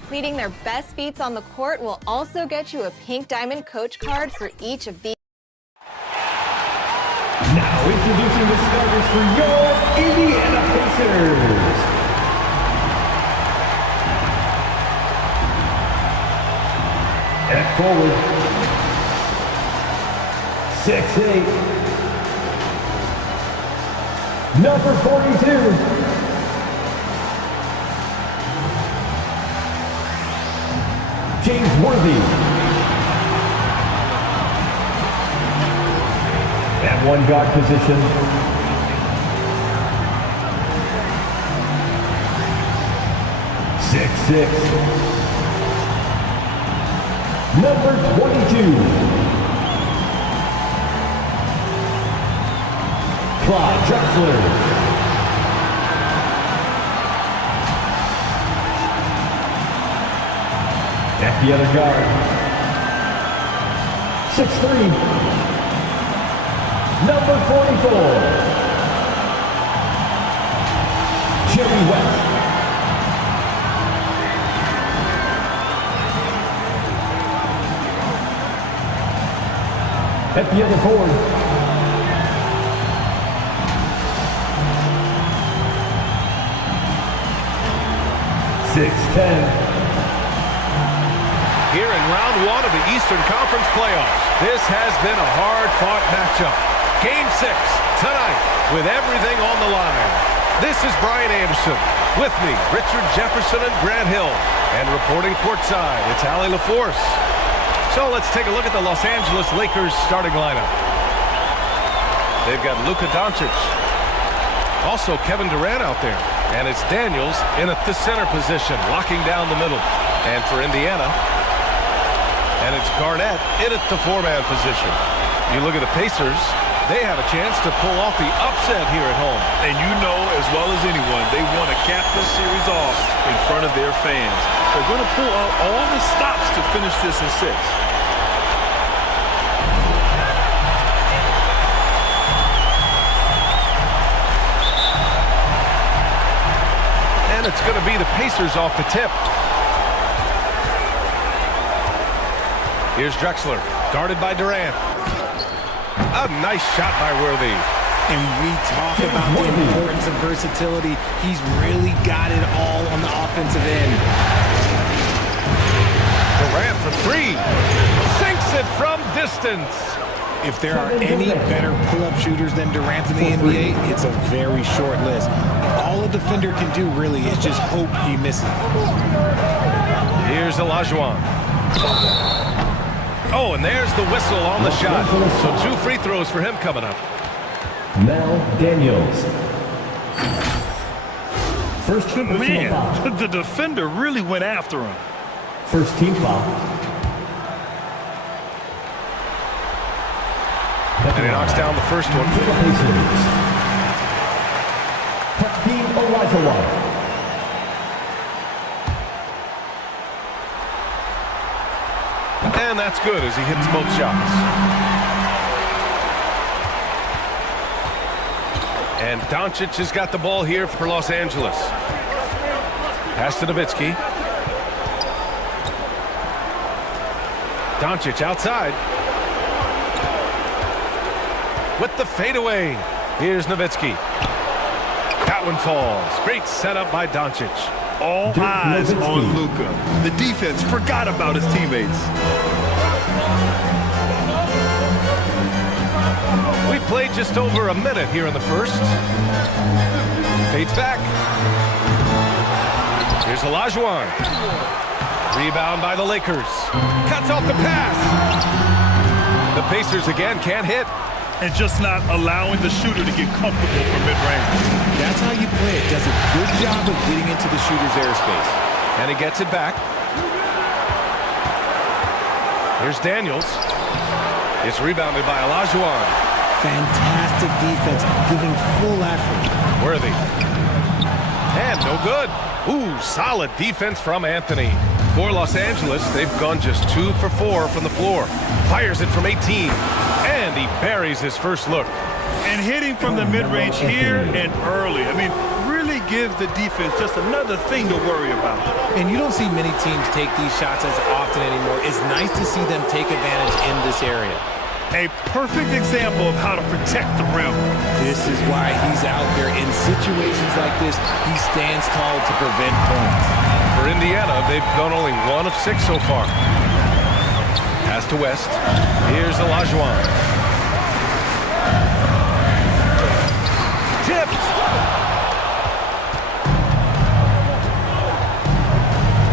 Completing their best feats on the court will also get you a Pink Diamond Coach card for each of these. Now introducing the starters for your Indiana Pacers. At forward, 6'8", number 42. James Worthy. At one guard position, number 22, Clyde Drexler. At the other guard, 6'3", number 44, Jerry West. At the other forward, 6'10". Here in round one of the Eastern Conference playoffs, this has been a hard-fought matchup. Game 6 tonight with everything on the line. This is Brian Anderson. With me, Richard Jefferson and Grant Hill. And reporting courtside, it's Allie LaForce. So let's take a look at the Los Angeles Lakers starting lineup. They've got Luka Doncic. Also Kevin Durant out there. And it's Daniels in at the center position, locking down the middle. And for Indiana, and it's Garnett in at the four-man position. You look at the Pacers, they have a chance to pull off the upset here at home. And you know as well as anyone, they want to cap this series off in front of their fans. They're going to pull out all the stops to finish this in 6. And it's going to be the Pacers off the tip. Here's Drexler, guarded by Durant. A nice shot by Worthy. And we talk about the importance of versatility. He's really got it all on the offensive end. Durant for three. Sinks it from distance. If there are any better pull-up shooters than Durant in the NBA, it's a very short list. All a defender can do really is just hope he misses. Here's Olajuwon. Oh, and there's the whistle on the shot. So 2 free throws for him coming up. Mel Daniels. First Man, foul. the defender really went after him. First team foul. And he knocks down the first one. For the Pacers, Hakeem Olajuwon. And that's good as he hits both shots. And Doncic has got the ball here for Los Angeles. Pass to Nowitzki. Doncic outside. With the fadeaway. Here's Nowitzki. That one falls. Great setup by Doncic. All eyes on Luka. The defense forgot about his teammates. We played just over a minute here in the first. Fades back. Here's Olajuwon. Rebound by the Lakers. Cuts off the pass. The Pacers again can't hit. And just not allowing the shooter to get comfortable from mid-range. That's how you play it. Does a good job of getting into the shooter's airspace. And he gets it back. Here's Daniels. It's rebounded by Olajuwon. Fantastic defense, giving full effort. Worthy. And no good. Ooh, solid defense from Anthony. For Los Angeles, they've gone just 2 for 4 from the floor. Fires it from 18. And And he buries his first look. And hitting from the mid-range here and early. I mean, really gives the defense just another thing to worry about. And you don't see many teams take these shots as often anymore. It's nice to see them take advantage in this area. A perfect example of how to protect the rim. This is why he's out there. In situations like this, he stands tall to prevent points. For Indiana, they've gone only 1 of 6 so far. Pass to West. Here's Olajuwon. Tipped.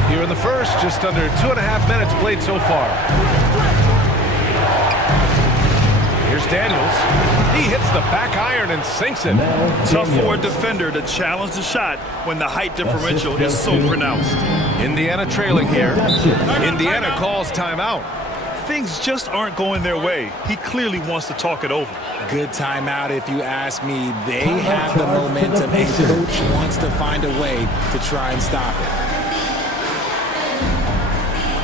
Here in the first, just under 2.5 minutes played so far. Here's Daniels. He hits the back iron and sinks it. Tough for a defender to challenge the shot when the height differential is so pronounced. Indiana trailing here. Indiana calls timeout. Things just aren't going their way. He clearly wants to talk it over. Good timeout if you ask me. They have the momentum and coach wants to find a way to try and stop it.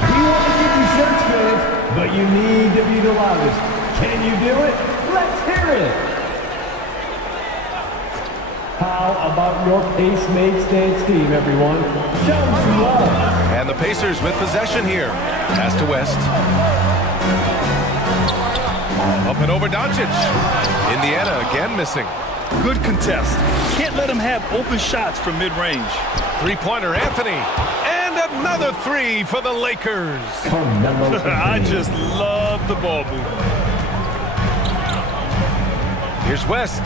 We want to keep you shirts fans, but you need to be the loudest. Can you do it? Let's hear it! How about your Pace-Mates dance team, everyone? Show them some love. And the Pacers with possession here. Pass to West. Up and over Doncic. Indiana again missing. Good contest. Can't let him have open shots from mid-range. Three-pointer Anthony. And another three for the Lakers. I just love the ball movement. Here's West.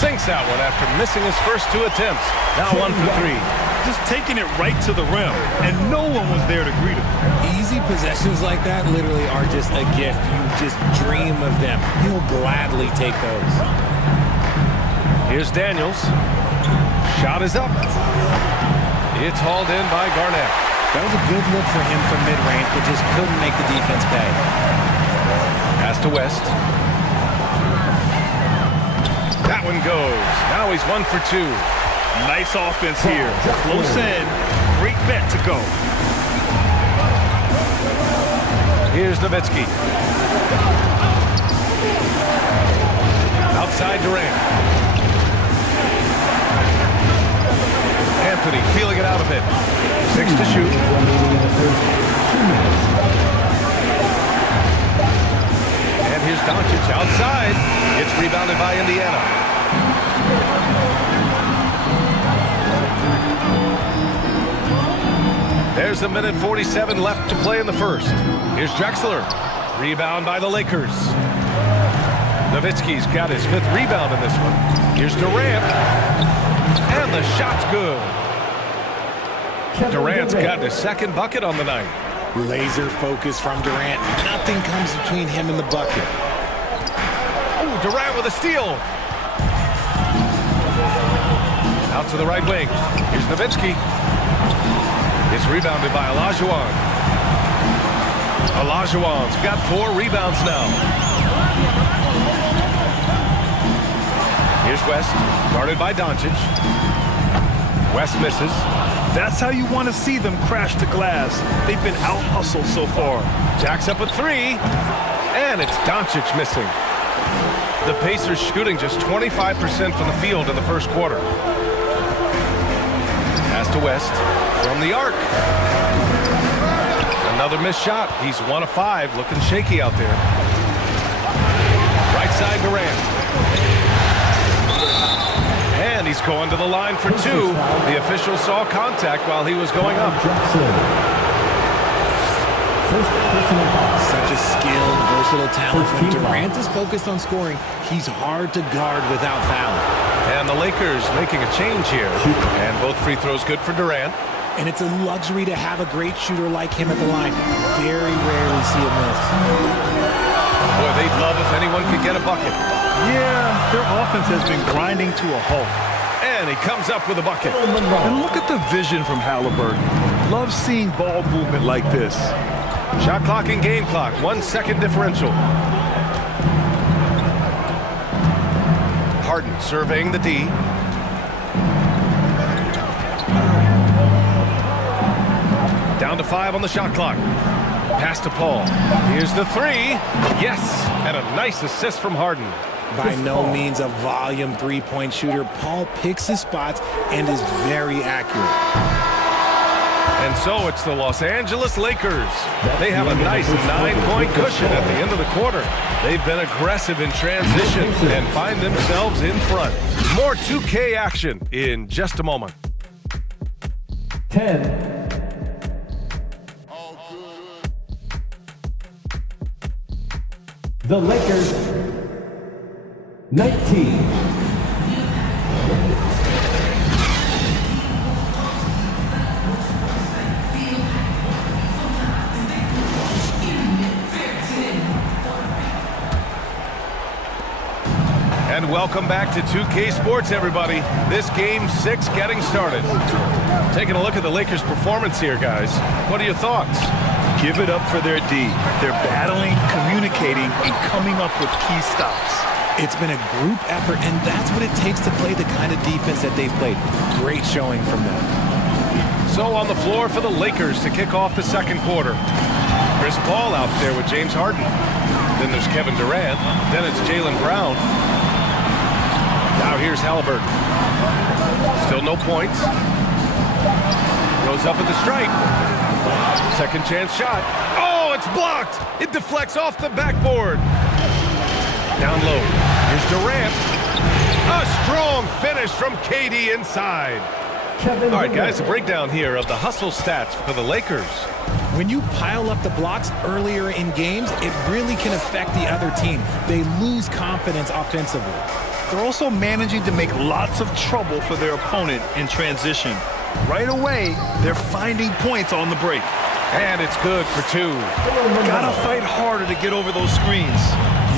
Sinks that one after missing his first 2 attempts. Now 1 for 3. Just taking it right to the rim, and no one was there to greet him. Easy possessions like that literally are just a gift. You just dream of them. He'll gladly take those. Here's Daniels. Shot is up. It's hauled in by Garnett. That was a good look for him from mid-range, but just couldn't make the defense pay. Pass to West. That one goes. Now he's 1 for 2. Nice offense here. Close in. Great bet to go. Here's Nowitzki. Outside Durant. Anthony feeling it out a bit. 6 to shoot. And here's Doncic outside. It's rebounded by Indiana. There's a minute 47 left to play in the first. Here's Drexler. Rebound by the Lakers. Nowitzki's got his 5th rebound in this one. Here's Durant. And the shot's good. Durant's got his 2nd bucket on the night. Laser focus from Durant. Nothing comes between him and the bucket. Ooh, Durant with a steal. Out to the right wing. Here's Nowitzki. It's rebounded by Olajuwon. Olajuwon's got 4 rebounds now. Here's West, guarded by Doncic. West misses. That's how you want to see them crash the glass. They've been out-hustled so far. Jacks up a 3, and it's Doncic missing. The Pacers shooting just 25% from the field in the first quarter. Pass to West from the arc. Another missed shot. He's 1 of 5, looking shaky out there. Right side Durant. And he's going to the line for 2. The official saw contact while he was going up. Such a skilled, versatile talent. When Durant is focused on scoring, he's hard to guard without fouling. And the Lakers making a change here. And both free throws good for Durant. And it's a luxury to have a great shooter like him at the line. Very rarely see him miss. Boy, they'd love if anyone could get a bucket. Yeah, their offense has been grinding to a halt. And he comes up with a bucket. And look at the vision from Halliburton. Love seeing ball movement like this. Shot clock and game clock, 1 second differential. Harden surveying the D. Down to 5 on the shot clock. Pass to Paul. Here's the three. Yes, and a nice assist from Harden. By no means a volume three-point shooter, Paul picks his spots and is very accurate. And so it's the Los Angeles Lakers. They have a nice 9-point cushion at the end of the quarter. They've been aggressive in transition and find themselves in front. More 2K action in just a moment. 10. The Lakers, 19. And welcome back to 2K Sports, everybody. This Game 6 getting started. Taking a look at the Lakers' performance here, guys. What are your thoughts? Give it up for their D. They're battling, communicating, and coming up with key stops. It's been a group effort, and that's what it takes to play the kind of defense that they've played. Great showing from them. So on the floor for the Lakers to kick off the second quarter. Chris Paul out there with James Harden. Then there's Kevin Durant. Then it's Jaylen Brown. Now here's Halliburton. Still no points. Goes up at the stripe. Second chance shot. Oh, it's blocked. It deflects off the backboard. Down low. Here's Durant. A strong finish from KD inside. All right, guys, a breakdown here of the hustle stats for the Lakers. When you pile up the blocks earlier in games, it really can affect the other team. They lose confidence offensively. They're also managing to make lots of trouble for their opponent in transition. Right away, they're finding points on the break. And it's good for two. Gotta fight harder to get over those screens.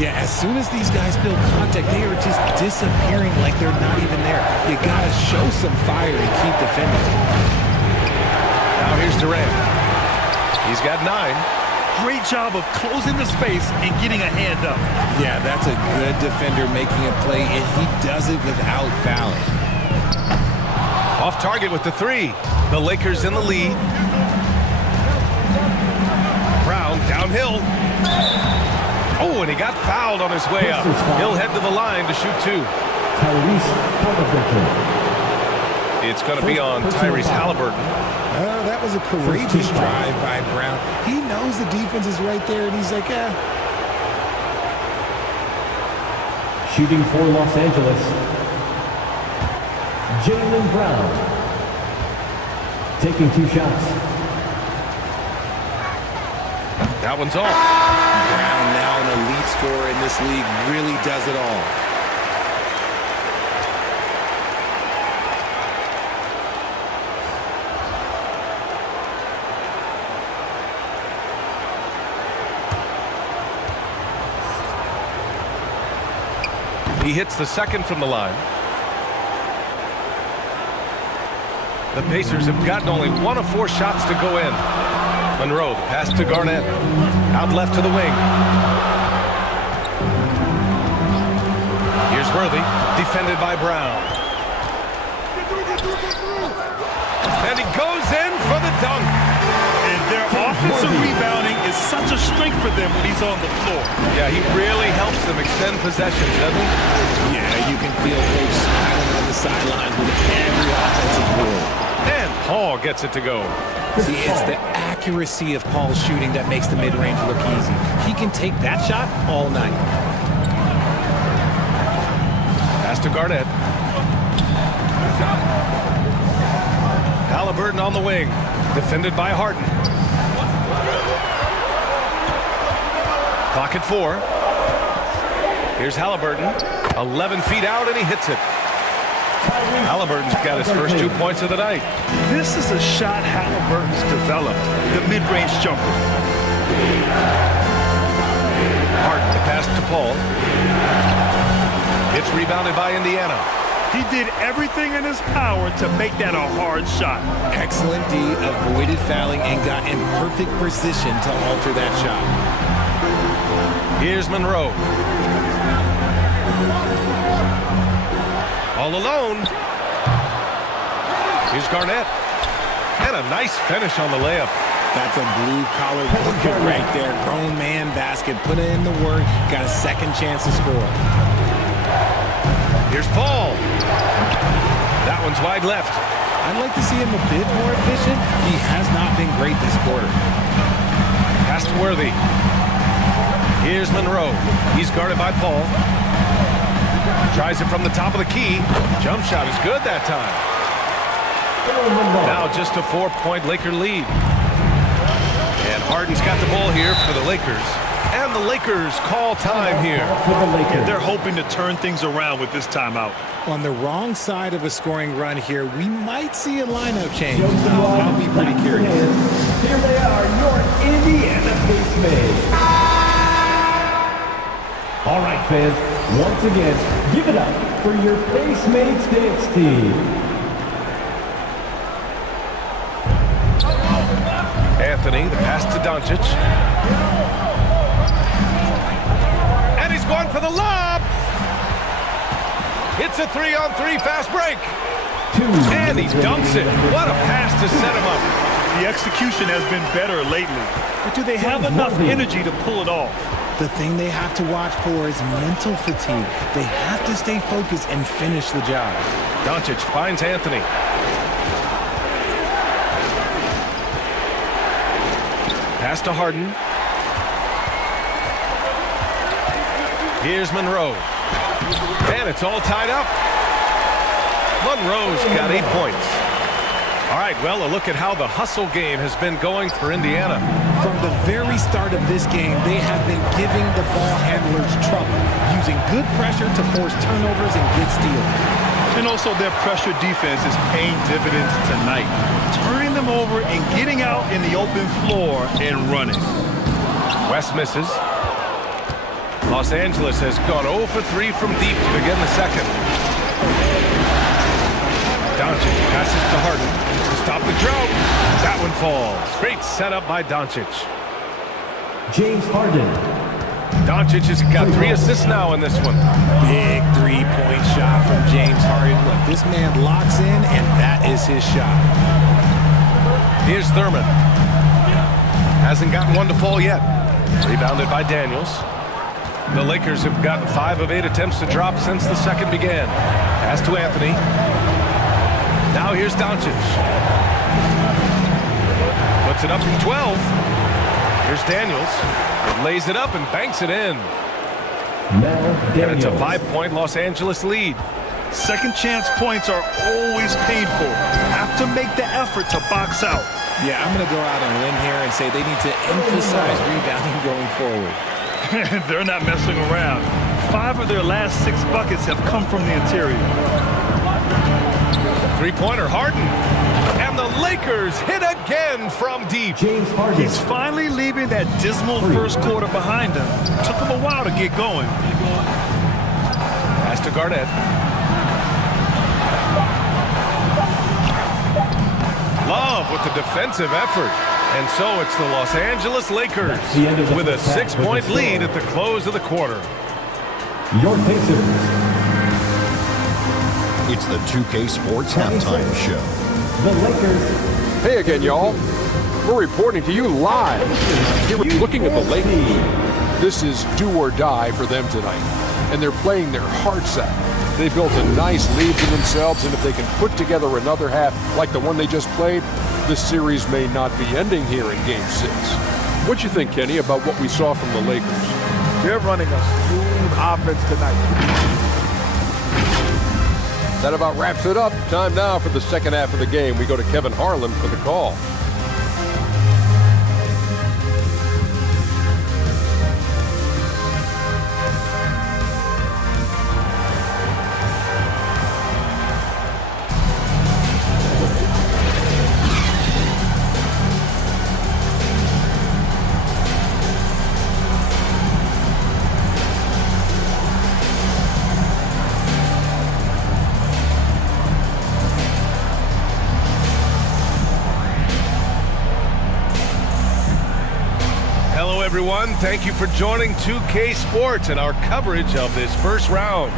Yeah, as soon as these guys feel contact, they are just disappearing like they're not even there. You gotta show some fire and keep defending. Now here's Durant. He's got 9. Great job of closing the space and getting a hand up. Yeah, that's a good defender making a play, and he does it without fouling. Off target with the 3. The Lakers in the lead. Brown downhill. Oh, and he got fouled on his way up. He'll head to the line to shoot 2. It's going to be on Tyrese Halliburton. That was a courageous drive by Brown. He knows the defense is right there, and he's like, Shooting for Los Angeles, Jaylen Brown. Taking 2 shots. That one's off. Brown, now an elite scorer in this league, really does it all. He hits the second from the line. The Pacers have gotten only 1 of 4 shots to go in. Monroe, the pass to Garnett. Out left to the wing. Here's Worthy, defended by Brown. And he goes in for the dunk. And their offensive rebounding is such a strength for them when he's on the floor. Yeah, he really helps them extend possessions, doesn't he? Yeah, you can feel Coach smiling on the sidelines with every offensive board. And Paul gets it to go. See, it's the accuracy of Paul's shooting that makes the mid-range look easy. He can take that shot all night. Pass to Garnett. Halliburton on the wing, defended by Harden. Clock at 4. Here's Halliburton, 11 feet out, and he hits it. Halliburton's got his first 2 points of the night. This is a shot Halliburton's developed, the mid-range jumper. Harden, the pass to Paul. It's rebounded by Indiana. He did everything in his power to make that a hard shot. Excellent D, avoided fouling, and got in perfect position to alter that shot. Here's Monroe. All alone. Here's Garnett. And a nice finish on the layup. That's a blue-collar bucket right there. Grown man basket. Put in the work. Got a second chance to score. Here's Paul. That one's wide left. I'd like to see him a bit more efficient. He has not been great this quarter. Pass to Worthy. Here's Monroe. He's guarded by Paul. Tries it from the top of the key. Jump shot is good that time. Now just a 4-point Laker lead. And Harden's got the ball here for the Lakers. And the Lakers call time here. They're hoping to turn things around with this timeout. On the wrong side of a scoring run here, we might see a lineup change. I'll be pretty curious. Here they are, your Indiana Pace Made. All right, fans, once again, give it up for your Pace Mates dance team. Anthony, the pass to Doncic. And he's going for the lob. It's a 3-on-3 fast break. And he dunks it. What a pass to set him up. The execution has been better lately. But do they have enough energy to pull it off? The thing they have to watch for is mental fatigue. They have to stay focused and finish the job. Doncic finds Anthony. Pass to Harden. Here's Monroe. And it's all tied up. Monroe's got 8 points. All right, well, a look at how the hustle game has been going for Indiana. From the very start of this game, they have been giving the ball handlers trouble, using good pressure to force turnovers and get steals. And also their pressure defense is paying dividends tonight. Turning them over and getting out in the open floor and running. West misses. Los Angeles has gone 0 for 3 from deep to begin the second. Doncic passes to Harden to stop the drought. That one falls. Great setup by Doncic. James Harden. Doncic has got 3 assists now in this one. Big three-point shot from James Harden. Look, this man locks in, and that is his shot. Here's Thurman. Hasn't gotten one to fall yet. Rebounded by Daniels. The Lakers have gotten 5 of 8 attempts to drop since the second began. Pass to Anthony. Now here's Doncic. Puts it up from 12. Here's Daniels. It lays it up and banks it in. And it's a 5-point Los Angeles lead. Second chance points are always painful. Have to make the effort to box out. Yeah, I'm going to go out on a limb here and say they need to emphasize rebounding going forward. They're not messing around. 5 of their last 6 buckets have come from the interior. Three-pointer Harden. And the Lakers hit again from deep. James Harden. He's finally leaving that dismal first quarter behind him. Took him a while to get going. Pass to Garnett. Love with the defensive effort. And so it's the Los Angeles Lakers with a 6-point lead at the close of the quarter. Your Pacers. It's the 2K Sports Halftime Show. The Lakers. Hey again, y'all. We're reporting to you live. Here we're looking at the Lakers. This is do or die for them tonight. And they're playing their hearts out. They built a nice lead for themselves, and if they can put together another half like the one they just played, this series may not be ending here in Game 6. What you think, Kenny, about what we saw from the Lakers? They're running a smooth offense tonight. That about wraps it up. Time now for the second half of the game. We go to Kevin Harlan for the call. Everyone, thank you for joining 2K Sports and our coverage of this first round.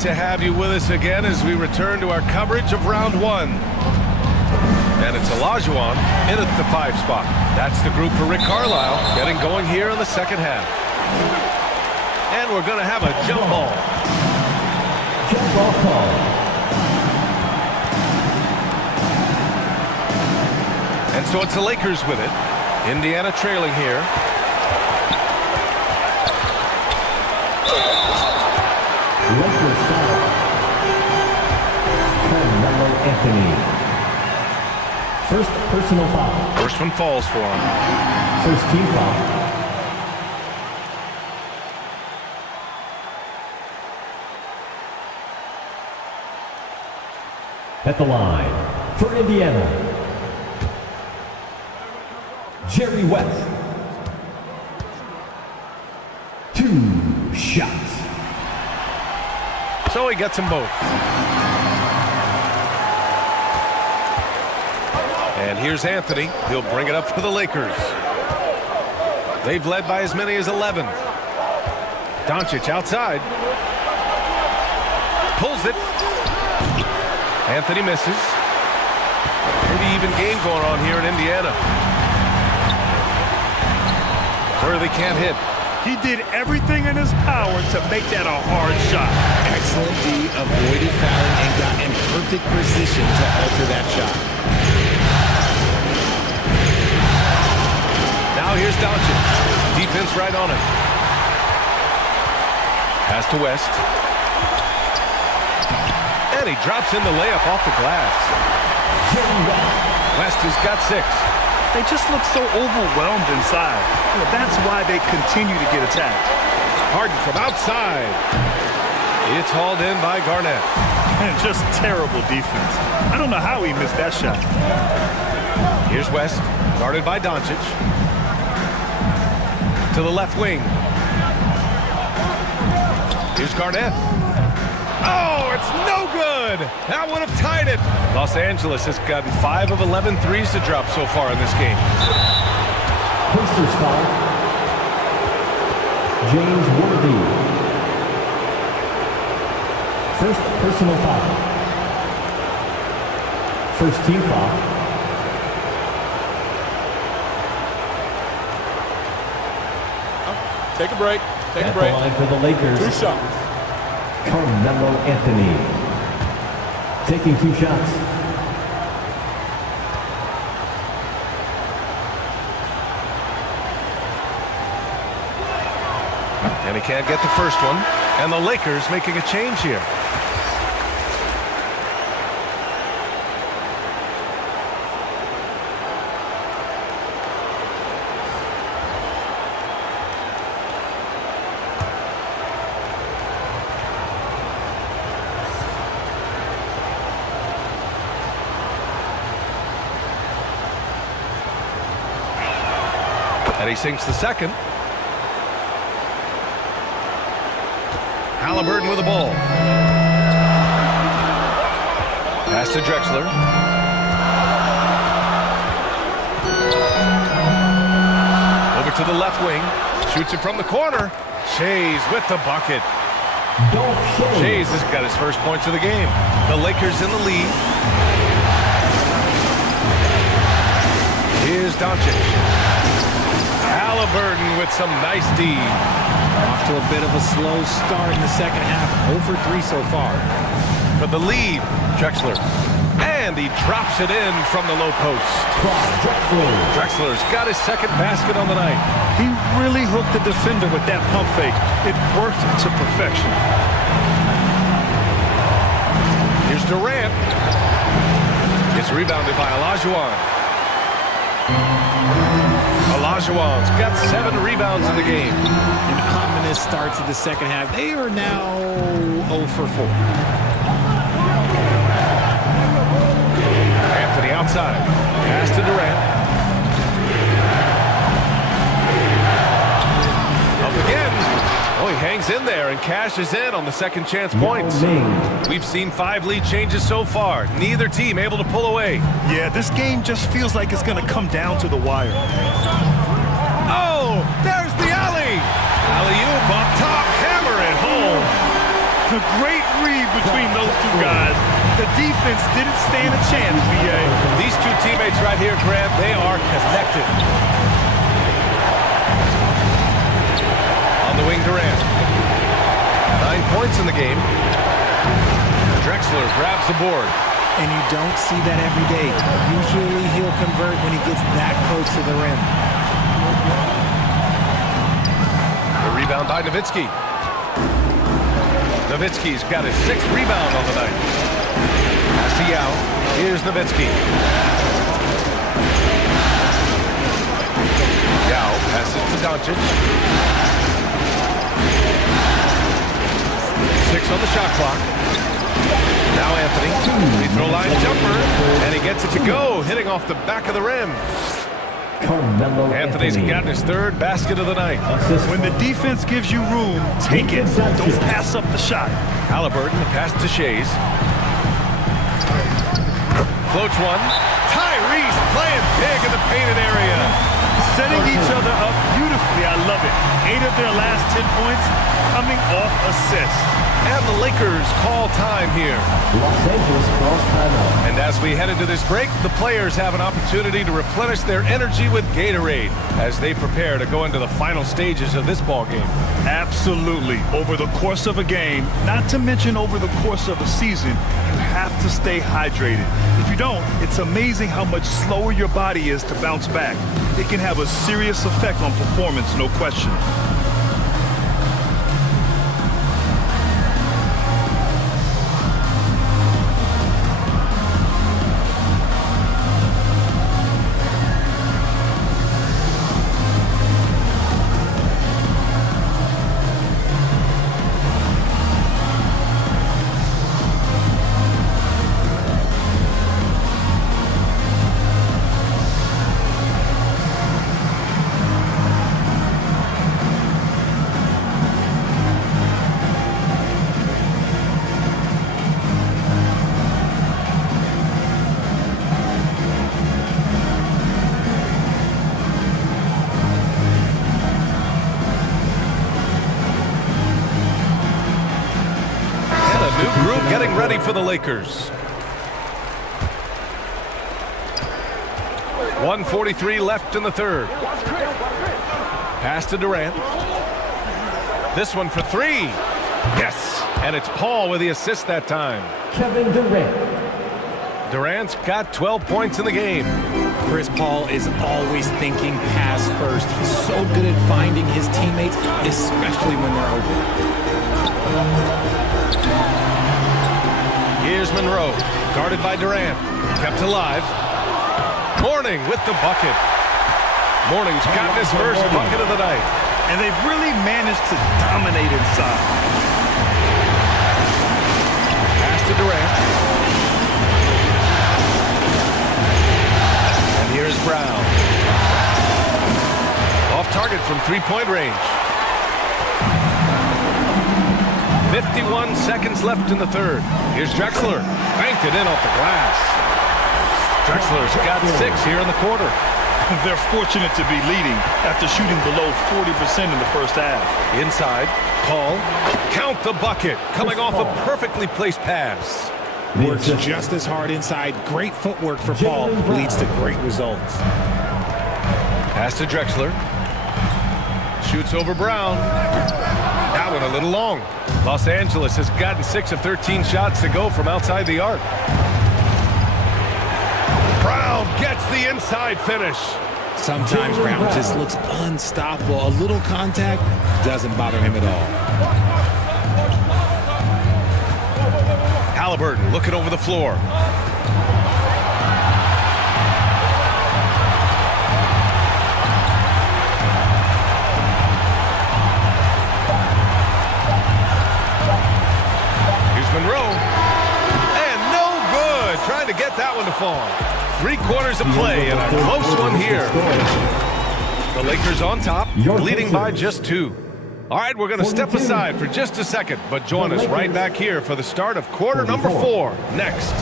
Great to have you with us again as we return to our coverage of round one. And it's Olajuwon in at the 5 spot. That's the group for Rick Carlisle getting going here in the second half. And we're going to have a jump ball. Jump ball call. And so it's the Lakers with it. Indiana trailing here. Lakers foul. Carmelo Anthony. First personal foul. First one falls for him. First team foul. At the line for Indiana, Jerry West. 2 shots. So he gets them both. And here's Anthony. He'll bring it up for the Lakers. They've led by as many as 11. Doncic outside. Pulls it. Anthony misses. Pretty even game going on here in Indiana. Worthy can't hit. He did everything in his power to make that a hard shot. Excellent D, avoided fouling and got in perfect position to alter that shot. Now here's Doncic. Defense right on him. Pass to West. And he drops in the layup off the glass. West has got 6. They just look so overwhelmed inside. That's why they continue to get attacked. Harden from outside. It's hauled in by Garnett. And just terrible defense. I don't know how he missed that shot. Here's West, guarded by Doncic. To the left wing. Here's Garnett. Oh, it's no good. That would have tied it. Los Angeles has gotten 5 of 11 threes to drop so far in this game. Pacers foul. James Worthy. First personal foul. First team foul. Take a break. Take a At break. the line for the Lakers, 2 shots. Carmelo Anthony. Taking 2 shots. And he can't get the first one. And the Lakers making a change here. And he sinks the second. Halliburton with the ball. Pass to Drexler. Over to the left wing. Shoots it from the corner. Shays with the bucket. Shays has got his first points of the game. The Lakers in the lead. Here's Doncic. Halliburton with some nice D. Off to a bit of a slow start in the second half. 0 for 3 so far. For the lead, Drexler. And he drops it in from the low post. Drexler's got his second basket on the night. He really hooked the defender with that pump fake. It worked to perfection. Here's Durant. It's rebounded by Olajuwon. Olajuwon's got 7 rebounds in the game. An ominous start to the second half. They are now 0 for 4. Anthony outside. Pass to Durant. Up again. Oh, he hangs in there and cashes in on the second chance points. We've seen 5 lead changes so far. Neither team able to pull away. Yeah, this game just feels like it's going to come down to the wire. Oh, there's the alley. Alley-oop up top, hammer it home. A great read between those two guys. The defense didn't stand a chance, B.A. These two teammates right here, Grant, they are connected. On the wing, Durant. 9 points in the game. Drexler grabs the board. And you don't see that every day. Usually he'll convert when he gets that close to the rim. The rebound by Nowitzki. Nowitzki's got his 6th rebound on the night. Pass to Yao. Here's Nowitzki. Yao passes to Doncic. 6 on the shot clock. Now Anthony. Free throw line jumper. And he gets it to go, hitting off the back of the rim. Anthony's gotten his 3rd basket of the night. When the defense gives you room, take it. Don't pass up the shot. Halliburton, the pass to Shays. Floats one. Tyrese playing big in the painted area. Setting each other up beautifully. I love it. 8 of their last 10 points coming off assists. And the Lakers call time here. Los Angeles calls timeout. And as we head into this break, the players have an opportunity to replenish their energy with Gatorade as they prepare to go into the final stages of this ball game. Absolutely. Over the course of a game, not to mention over the course of a season, you have to stay hydrated. If you don't, it's amazing how much slower your body is to bounce back. It can have a serious effect on performance, no question. Getting ready for the Lakers. 1:43 left in the 3rd. Pass to Durant. This one for 3. Yes! And it's Paul with the assist that time. Kevin Durant. Durant's got 12 points in the game. Chris Paul is always thinking pass first. He's so good at finding his teammates, especially when they're open. Here's Monroe, guarded by Durant, kept alive. Mourning with the bucket. Mourning's gotten his first bucket of the night. And they've really managed to dominate inside. Pass to Durant. And here's Brown. Off target from 3-point range. 51 seconds left in the 3rd. Here's Drexler. Banked it in off the glass. Drexler's got 6 here in the quarter. They're fortunate to be leading after shooting below 40% in the first half. Inside, Paul. Count the bucket. Coming off a perfectly placed pass. Works just as hard inside. Great footwork for Paul. Leads to great results. Pass to Drexler. Shoots over Brown. That one a little long. Los Angeles has gotten 6 of 13 shots to go from outside the arc. Brown gets the inside finish. Sometimes Brown just looks unstoppable. A little contact doesn't bother him at all. Halliburton looking over the floor. Monroe, and no good. Trying to get that one to fall. 3 quarters of play and a close one here. The Lakers on top, leading by just 2. All right, we're going to step aside for just a second, but join us right back here for the start of quarter number 4 next.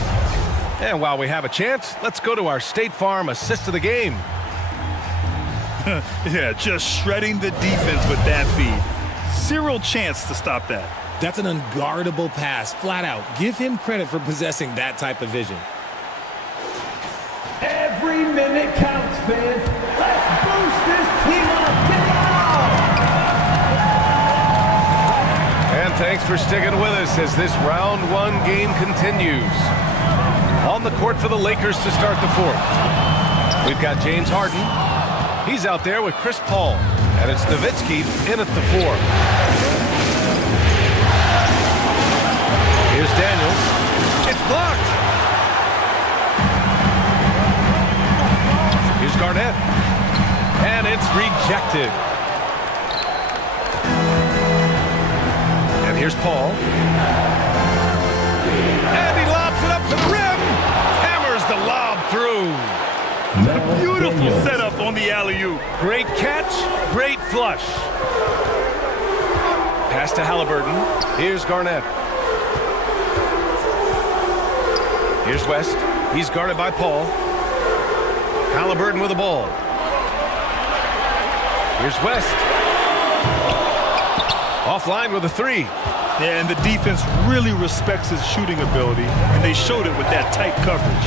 And while we have a chance, let's go to our State Farm assist of the game. Yeah, just shredding the defense with that feed. Zero chance to stop that. That's an unguardable pass, flat out. Give him credit for possessing that type of vision. Every minute counts, fans. Let's boost this team up. Get out! And thanks for sticking with us as this round one game continues. On the court for the Lakers to start the fourth. We've got James Harden. He's out there with Chris Paul. And it's Nowitzki in at the 4. Here's Daniels. It's blocked. Here's Garnett. And it's rejected. And here's Paul. And he lobs it up to the rim. Hammers the lob through. Beautiful setup on the alley-oop. Great catch, great flush. Pass to Halliburton. Here's Garnett. Here's West. He's guarded by Paul. Halliburton with the ball. Here's West. Offline with a 3. Yeah, and the defense really respects his shooting ability, and they showed it with that tight coverage.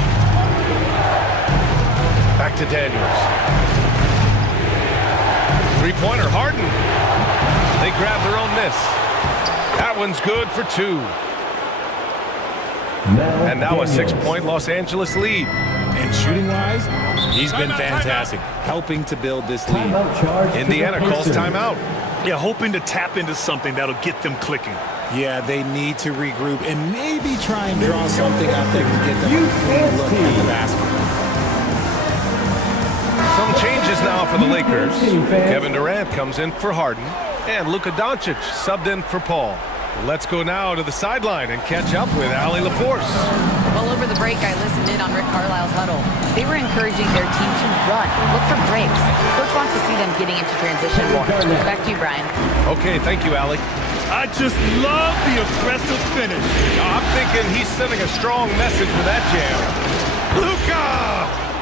Back to Daniels. Three-pointer, Harden. They grab their own miss. That one's good for 2. And now a 6-point Los Angeles lead. And shooting-wise, he's been fantastic, helping to build this lead. Indiana calls timeout. Yeah, hoping to tap into something that'll get them clicking. Yeah, they need to regroup and maybe try and draw something out there to get them a clean look at the basket. Some changes now for the Lakers. Kevin Durant comes in for Harden, and Luka Doncic subbed in for Paul. Let's go now to the sideline and catch up with Allie LaForce. Well, over the break, I listened in on Rick Carlisle's huddle. They were encouraging their team to run, look for breaks. Coach wants to see them getting into transition more. Back to you, Brian. Okay, thank you, Allie. I just love the aggressive finish. I'm thinking he's sending a strong message with that jam. Luka,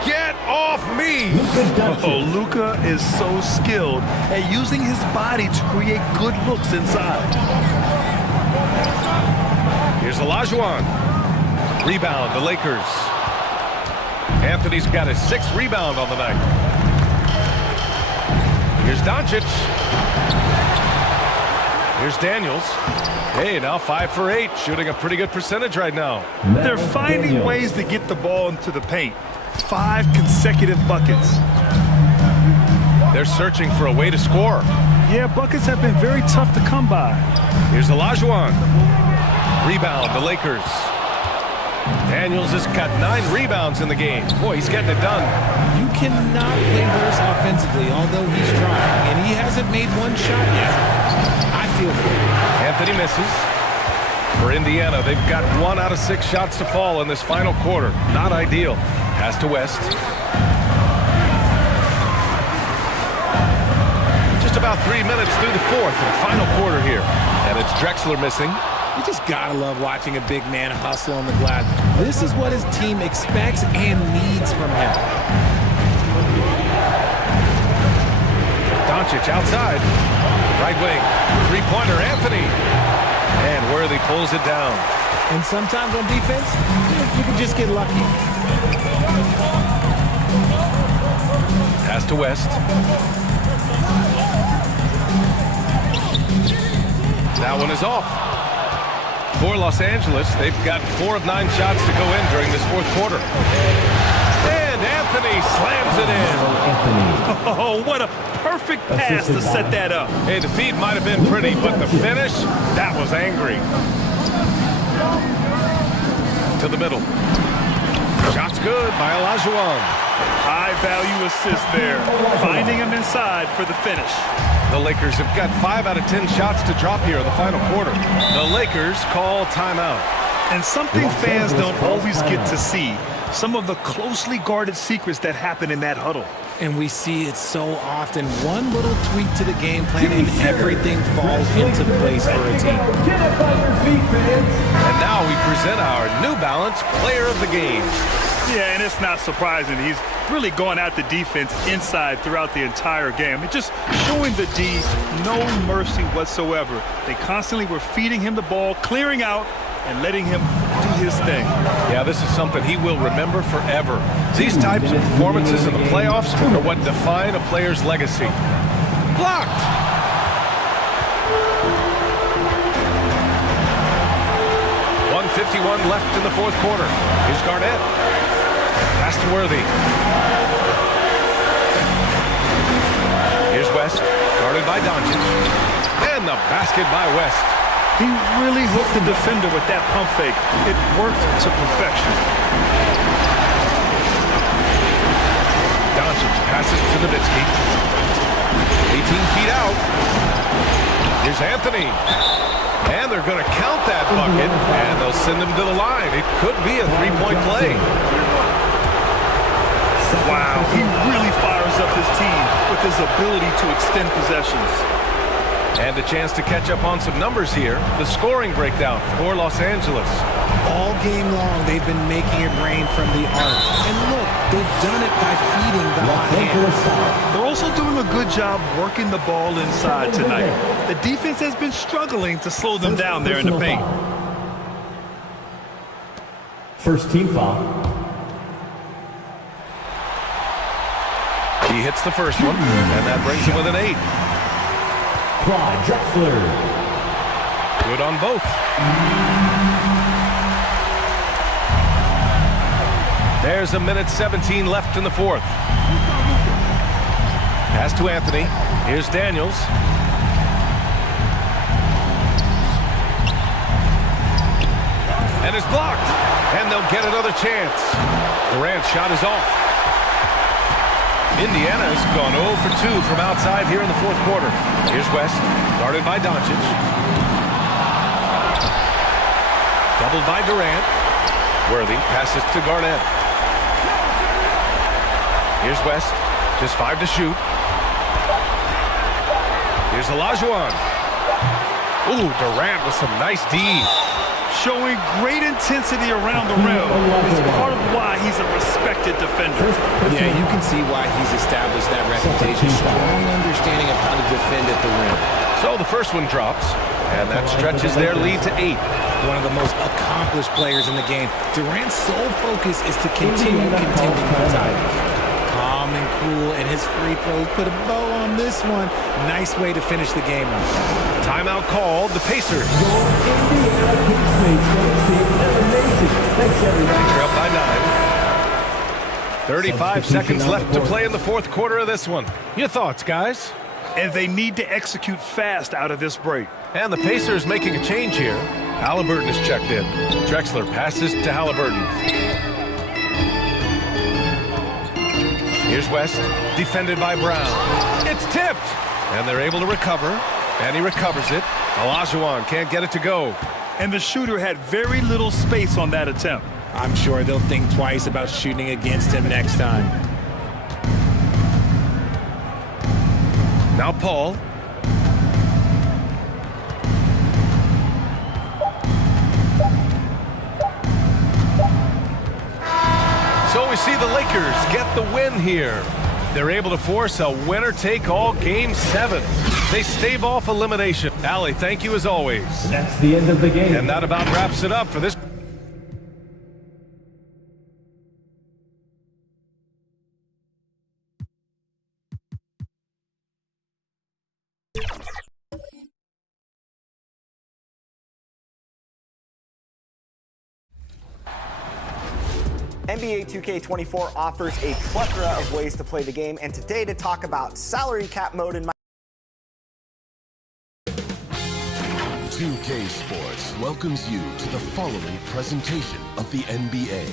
get off me! Oh, Luka is so skilled at using his body to create good looks inside. Here's Olajuwon. Rebound, the Lakers. Anthony's got his 6th rebound on the night. Here's Doncic. Here's Daniels. Hey, now 5 for 8, shooting a pretty good percentage right now. They're finding ways to get the ball into the paint. 5 consecutive buckets. They're searching for a way to score. Yeah, buckets have been very tough to come by. Here's Olajuwon. Rebound, the Lakers. Daniels has got 9 rebounds in the game. Boy, he's getting it done. You cannot play worse offensively, although he's trying, and he hasn't made one shot yet. I feel for him. Anthony misses. For Indiana, they've got 1 out of 6 shots to fall in this final quarter. Not ideal. Pass to West. Just about 3 minutes through the fourth and final quarter here. And it's Drexler missing. You just gotta love watching a big man hustle on the glass. This is what his team expects and needs from him. Doncic outside. Right wing. Three-pointer, Anthony. And Worthy pulls it down. And sometimes on defense, you can just get lucky. Pass to West. That one is off. For Los Angeles, they've got 4 of 9 shots to go in during this fourth quarter. And Anthony slams it in. Oh, what a perfect pass to set that up. Hey, the feed might have been pretty, but the finish, that was angry. To the middle. Shot's good by Olajuwon. High-value assist there. Finding him inside for the finish. The Lakers have got 5 out of 10 shots to drop here in the final quarter. The Lakers call timeout. And something fans don't always get to see, some of the closely guarded secrets that happen in that huddle. And we see it so often. One little tweak to the game plan and everything falls into place for a team. Get up on your feet, fans. And now we present our New Balance Player of the Game. Yeah, and it's not surprising. He's really going at the defense inside throughout the entire game. I mean, just showing the D no mercy whatsoever. They constantly were feeding him the ball, clearing out, and letting him do his thing. Yeah, this is something he will remember forever. These types of performances in the playoffs are what define a player's legacy. Blocked! 1:51 left in the fourth quarter. Here's Garnett. Pass to Worthy. Here's West, guarded by Doncic. And the basket by West. He really hooked the defender with that pump fake. It worked to perfection. Doncic passes to Nowitzki. 18 feet out. Here's Anthony. And they're going to count that bucket, and they'll send him to the line. It could be a three-point play. Wow, he really fires up his team with his ability to extend possessions. And a chance to catch up on some numbers here. The scoring breakdown for Los Angeles. All game long, they've been making it rain from the arc. And look, they've done it by feeding the hot hand. They're also doing a good job working the ball inside tonight. The defense has been struggling to slow them down there in the paint. First team foul. He hits the first one, and that brings him with an 8. Clyde Drexler. Good on both. There's 1:17 left in the fourth. Pass to Anthony. Here's Daniels. And it's blocked. And they'll get another chance. Durant's shot is off. Indiana's gone 0 for 2 from outside here in the fourth quarter. Here's West, guarded by Doncic. Doubled by Durant. Worthy passes to Garnett. Here's West, just 5 to shoot. Here's Olajuwon. Ooh, Durant with some nice D. Showing great intensity around the rim is part of why he's a respected defender. Yeah, you can see why he's established that reputation. Strong understanding of how to defend at the rim. So the first one drops, and that stretches their lead to 8. One of the most accomplished players in the game. Durant's sole focus is to continue contending for titles. Calm and cool, and his free throws put a bow on this one. Nice way to finish the game off. Timeout called, the Pacers. They're up by 9. 35 seconds left to play in the fourth quarter of this one. Your thoughts, guys? And they need to execute fast out of this break. And the Pacers making a change here. Halliburton is checked in. Drexler passes to Halliburton. Here's West, defended by Brown. It's tipped, and they're able to recover, and he recovers it. Olajuwon can't get it to go. And the shooter had very little space on that attempt. I'm sure they'll think twice about shooting against him next time. Now Paul. So we see the Lakers get the win here. They're able to force a winner-take-all Game 7. They stave off elimination. Allie, thank you as always. That's the end of the game. And that about wraps it up for this. NBA 2K24 offers a plethora of ways to play the game, and today to talk about salary cap mode in my 2K Sports welcomes you to the following presentation of the NBA.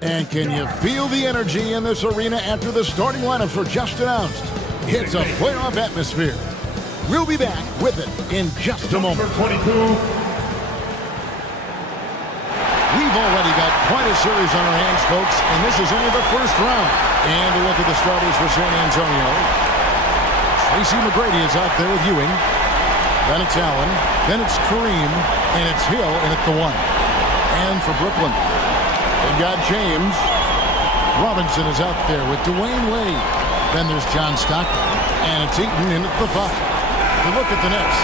And can you feel the energy in this arena after the starting lineups were just announced? It's a playoff atmosphere. We'll be back with it in just a moment. Number 22. We've already got quite a series on our hands, folks, and this is only the first round. And a look at the starters for San Antonio. Tracy McGrady is out there with Ewing. Then it's Allen. Then it's Kareem. And it's Hill. And at the 1. And for Brooklyn, they've got James. Robinson is out there with Dwayne Wade. Then there's John Stockton. And it's Eaton in at the 5. We look at the Knicks.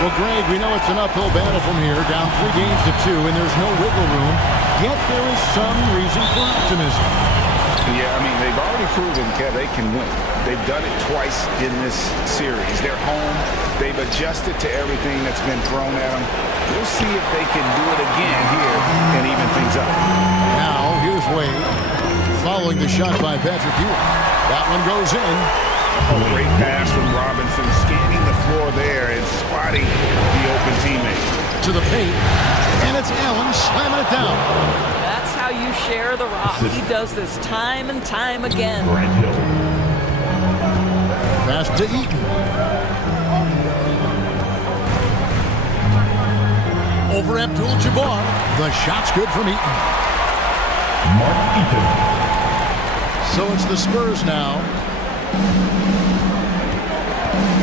Well, Greg, we know it's an uphill battle from here, down 3 games to 2, and there's no wiggle room. Yet there is some reason for optimism. Yeah, I mean, they've already proven, Kev, they can win. They've done it twice in this series. They're home. They've adjusted to everything that's been thrown at them. We'll see if they can do it again here and even things up. Now, here's Wade following the shot by Patrick Ewing. That one goes in. A great pass from Robinson, scanning the floor there and spotting the open teammate. To the paint, and it's Allen slamming it down. That's how you share the rock. He does this time and time again. Pass to Eaton. Over Abdul-Jabbar. The shot's good from Eaton. Mark Eaton. So it's the Spurs now.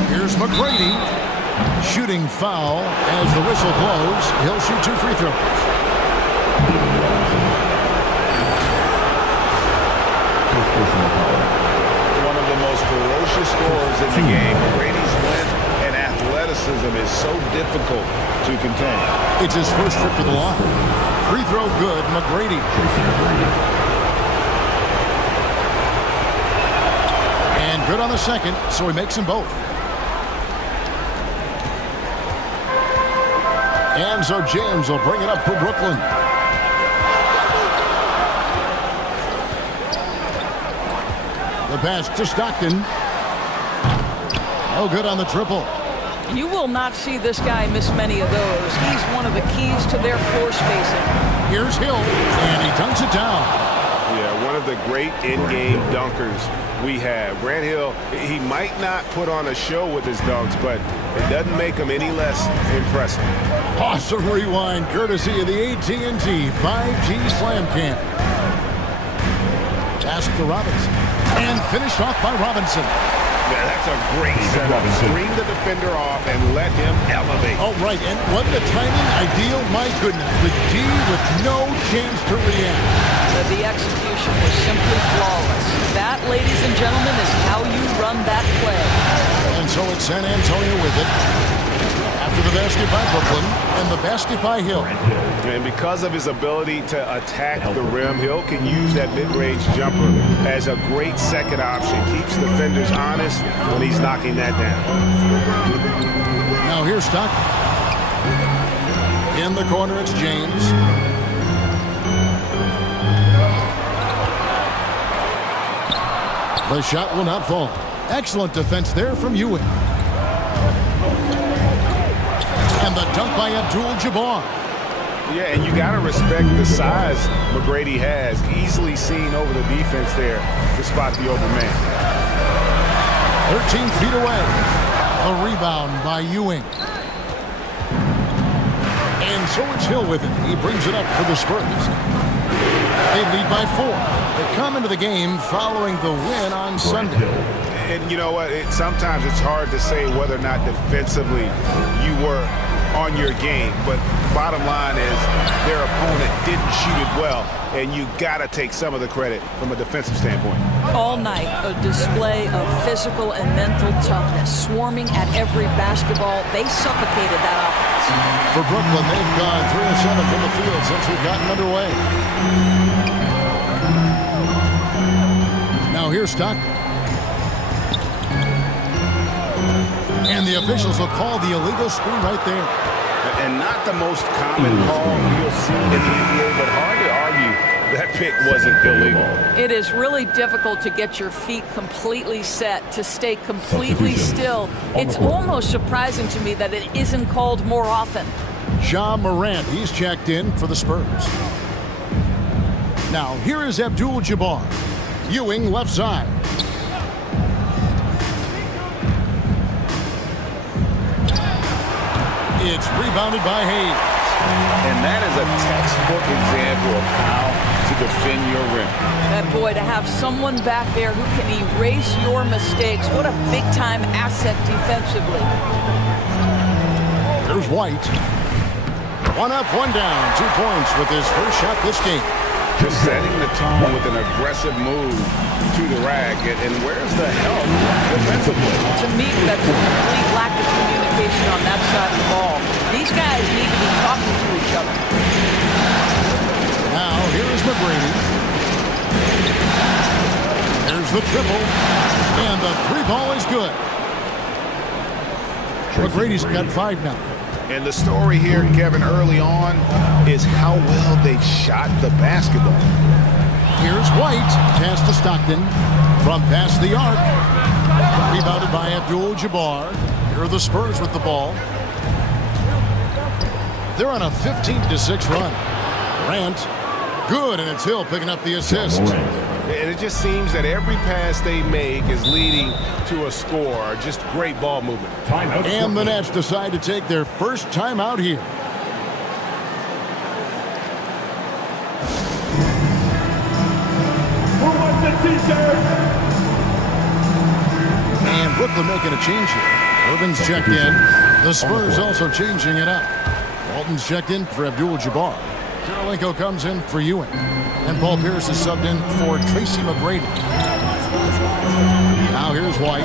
Here's McGrady. Shooting foul as the whistle blows. He'll shoot 2 free throws. One of the most ferocious scorers in the game. McGrady's length and athleticism is so difficult to contain. It's his first trip to the line. Free throw good, McGrady. And good on the second, so he makes them both. And so James will bring it up for Brooklyn. The pass to Stockton. No good on the triple. You will not see this guy miss many of those. He's one of the keys to their floor spacing. Here's Hill, and he dunks it down. Yeah, one of the great in-game dunkers we have. Grant Hill, he might not put on a show with his dunks, but it doesn't make him any less impressive. Awesome rewind, courtesy of the AT&T 5G Slam Cam. Pass to Robinson, and finished off by Robinson. Yeah, that's a great setup. Screen the defender off and let him elevate. Oh, right, and wasn't the timing ideal? My goodness, the D with no chance to react. The execution was simply flawless. That, ladies and gentlemen, is how you run that play. And so it's San Antonio with it. After the basket by Brooklyn and the basket by Hill. And because of his ability to attack the rim, Hill can use that mid-range jumper as a great second option. Keeps defenders honest when he's knocking that down. Now here's Stockton. In the corner, it's James. The shot will not fall. Excellent defense there from Ewing. And the dunk by Abdul-Jabbar. Yeah, and you got to respect the size McGrady has. Easily seen over the defense there to spot the open man. 13 feet away. A rebound by Ewing. And so it's Hill with it. He brings it up for the Spurs. They lead by 4. They come into the game following the win on Sunday. And you know what? Sometimes it's hard to say whether or not defensively you were on your game. But bottom line is their opponent didn't shoot it well. And you got to take some of the credit from a defensive standpoint. All night, a display of physical and mental toughness. Swarming at every basketball. They suffocated that offense. For Brooklyn, they've gone 3 of 7 from the field since we've gotten underway. Now here's Stockton. And the officials will call the illegal screen right there. And not the most common call you'll see in the NBA, but hard to argue that pick wasn't illegal. It is really difficult to get your feet completely set, to stay completely still. It's almost surprising to me that it isn't called more often. Ja Morant, he's checked in for the Spurs. Now, here is Abdul-Jabbar. Ewing left side. It's rebounded by Hayes. And that is a textbook example of how to defend your rim. And boy, to have someone back there who can erase your mistakes, what a big-time asset defensively. Here's White. One up, one down. 2 points with his first shot this game. Just setting the tone with an aggressive move to the rack. And where's the help defensively? To me, that's a complete lack of communication on that side of the ball. These guys need to be talking to each other. Now, here's McGrady. There's the triple. And the 3-ball is good. McGrady's got 5 now. And the story here, Kevin, early on is how well they shot the basketball. Here's White. Pass to Stockton. From past the arc. Rebounded by Abdul-Jabbar. Here are the Spurs with the ball. They're on a 15-6 run. Durant. Good, and it's Hill picking up the assist. And it just seems that every pass they make is leading to a score. Just great ball movement. And the Nets decide to take their first timeout here. Who wants a t-shirt? And Brooklyn making a change here. Irving's checked in. The Spurs also changing it up. Walton's checked in for Abdul-Jabbar. Karolinko comes in for Ewing. And Paul Pierce is subbed in for Tracy McGrady. Now here's White.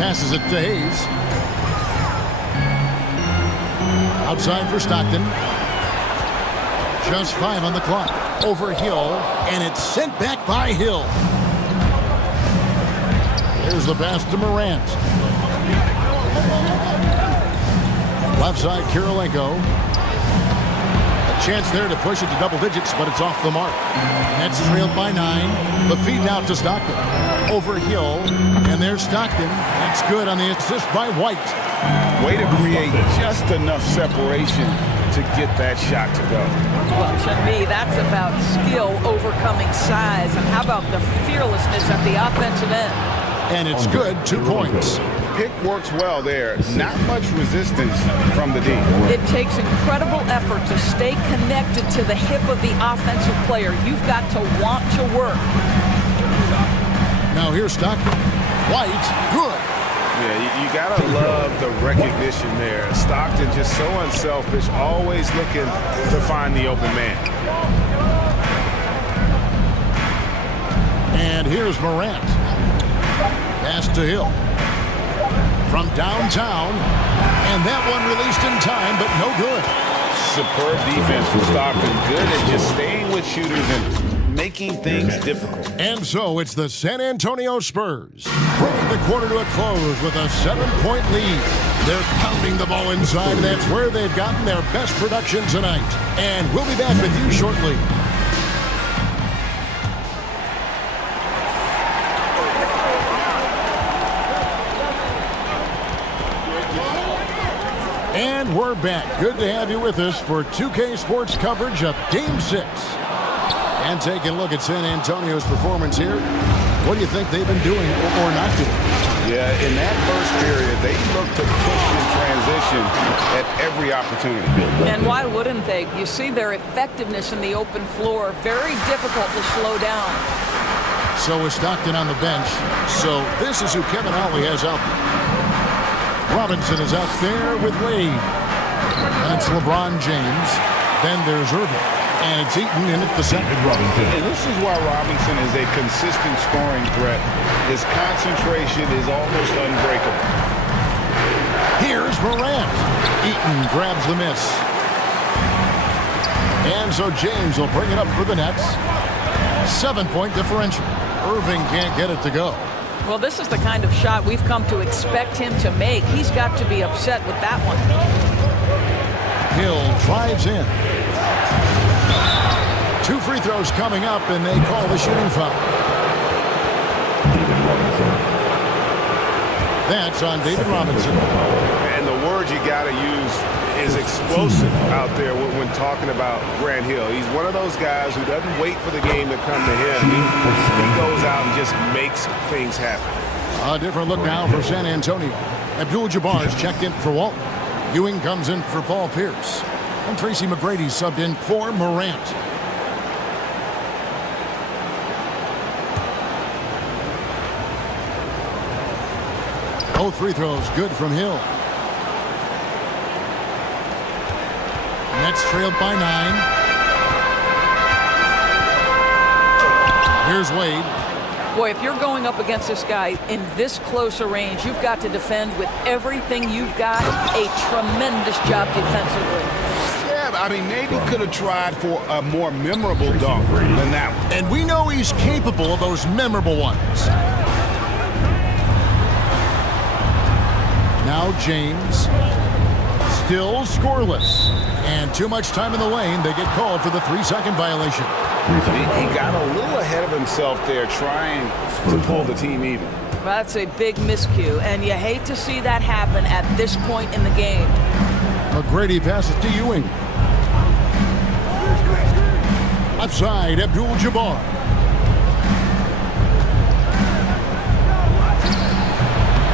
Passes it to Hayes. Outside for Stockton. Just 5 on the clock. Over Hill. And it's sent back by Hill. Here's the pass to Morant. Left side, Karolinko. Chance there to push it to double digits, but it's off the mark. Nets trailed by 9. The feed now to Stockton. Over Hill, and there's Stockton. That's good on the assist by White. Way to create just enough separation to get that shot to go. Well, to me, that's about skill overcoming size. And how about the fearlessness at the offensive end? And it's good, 2 points. Pick works well there. Not much resistance from the D. It takes incredible effort to stay connected to the hip of the offensive player. You've got to want to work. Now here's Stockton. White, good. Yeah, you gotta love the recognition there. Stockton just so unselfish, always looking to find the open man. And here's Morant. Pass to Hill. From downtown, and that one released in time, but no good. Superb defense from Stockton. Good at just staying with shooters and making things difficult. And so it's the San Antonio Spurs bringing the quarter to a close with a 7-point lead. They're pounding the ball inside, and that's where they've gotten their best production tonight. And we'll be back with you shortly. And we're back. Good to have you with us for 2K Sports coverage of Game 6. And taking a look at San Antonio's performance here. What do you think they've been doing or not doing? Yeah, in that first period, they looked to push in transition at every opportunity. And why wouldn't they? You see their effectiveness in the open floor. Very difficult to slow down. So is Stockton on the bench. So this is who Kevin Ollie has out there. Robinson is out there with Wade. And it's LeBron James. Then there's Irving. And it's Eaton in at the second. And this is why Robinson is a consistent scoring threat. His concentration is almost unbreakable. Here's Morant. Eaton grabs the miss. And so James will bring it up for the Nets. 7-point differential. Irving can't get it to go. Well, this is the kind of shot we've come to expect him to make. He's got to be upset with that one. Hill drives in. 2 free throws coming up, and they call the shooting foul. That's on David Robinson. And the word you got to use is explosive out there when talking about Grant Hill. He's one of those guys who doesn't wait for the game to come to him. He goes out and just makes things happen. A different look now for San Antonio. Abdul-Jabbar is checked in for Walton. Ewing comes in for Paul Pierce. And Tracy McGrady subbed in for Morant. Both free throws good from Hill. Nets trailed by 9. Here's Wade. Boy, if you're going up against this guy in this close a range, you've got to defend with everything you've got. A tremendous job defensively. Yeah, I mean, maybe could have tried for a more memorable dunk than that one. And we know he's capable of those memorable ones. Now James. Still scoreless. And too much time in the lane. They get called for the 3-second violation. He got a little ahead of himself there trying to pull the team even. That's a big miscue, and you hate to see that happen at this point in the game. McGrady passes to Ewing. Left side, Abdul-Jabbar.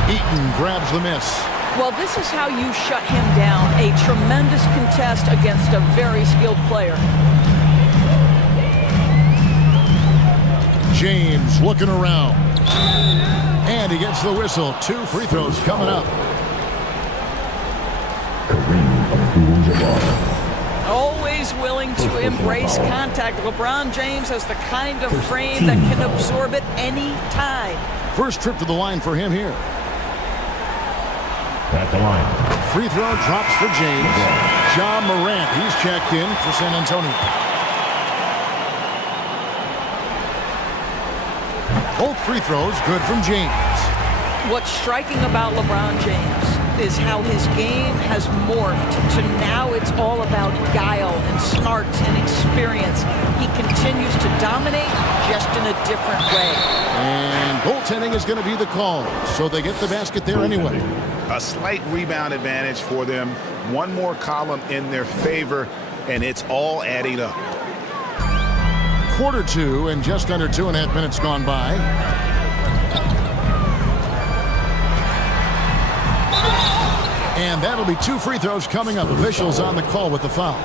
Eaton grabs the miss. Well, this is how you shut him down. A tremendous contest against a very skilled player. James looking around. And he gets the whistle. 2 free throws coming up. Always willing to embrace contact. LeBron James has the kind of frame that can absorb it any time. First trip to the line for him here. At the line. Free throw drops for James. John Morant, he's checked in for San Antonio. Both free throws good from James. What's striking about LeBron James is how his game has morphed to now it's all about guile and smarts and experience. He continues to dominate just in a different way. And goaltending is going to be the call, so they get the basket there anyway. A slight rebound advantage for them. One more column in their favor, and it's all adding up. Quarter 2 and just under 2.5 minutes gone by. And that'll be 2 free throws coming up. Officials on the call with the foul.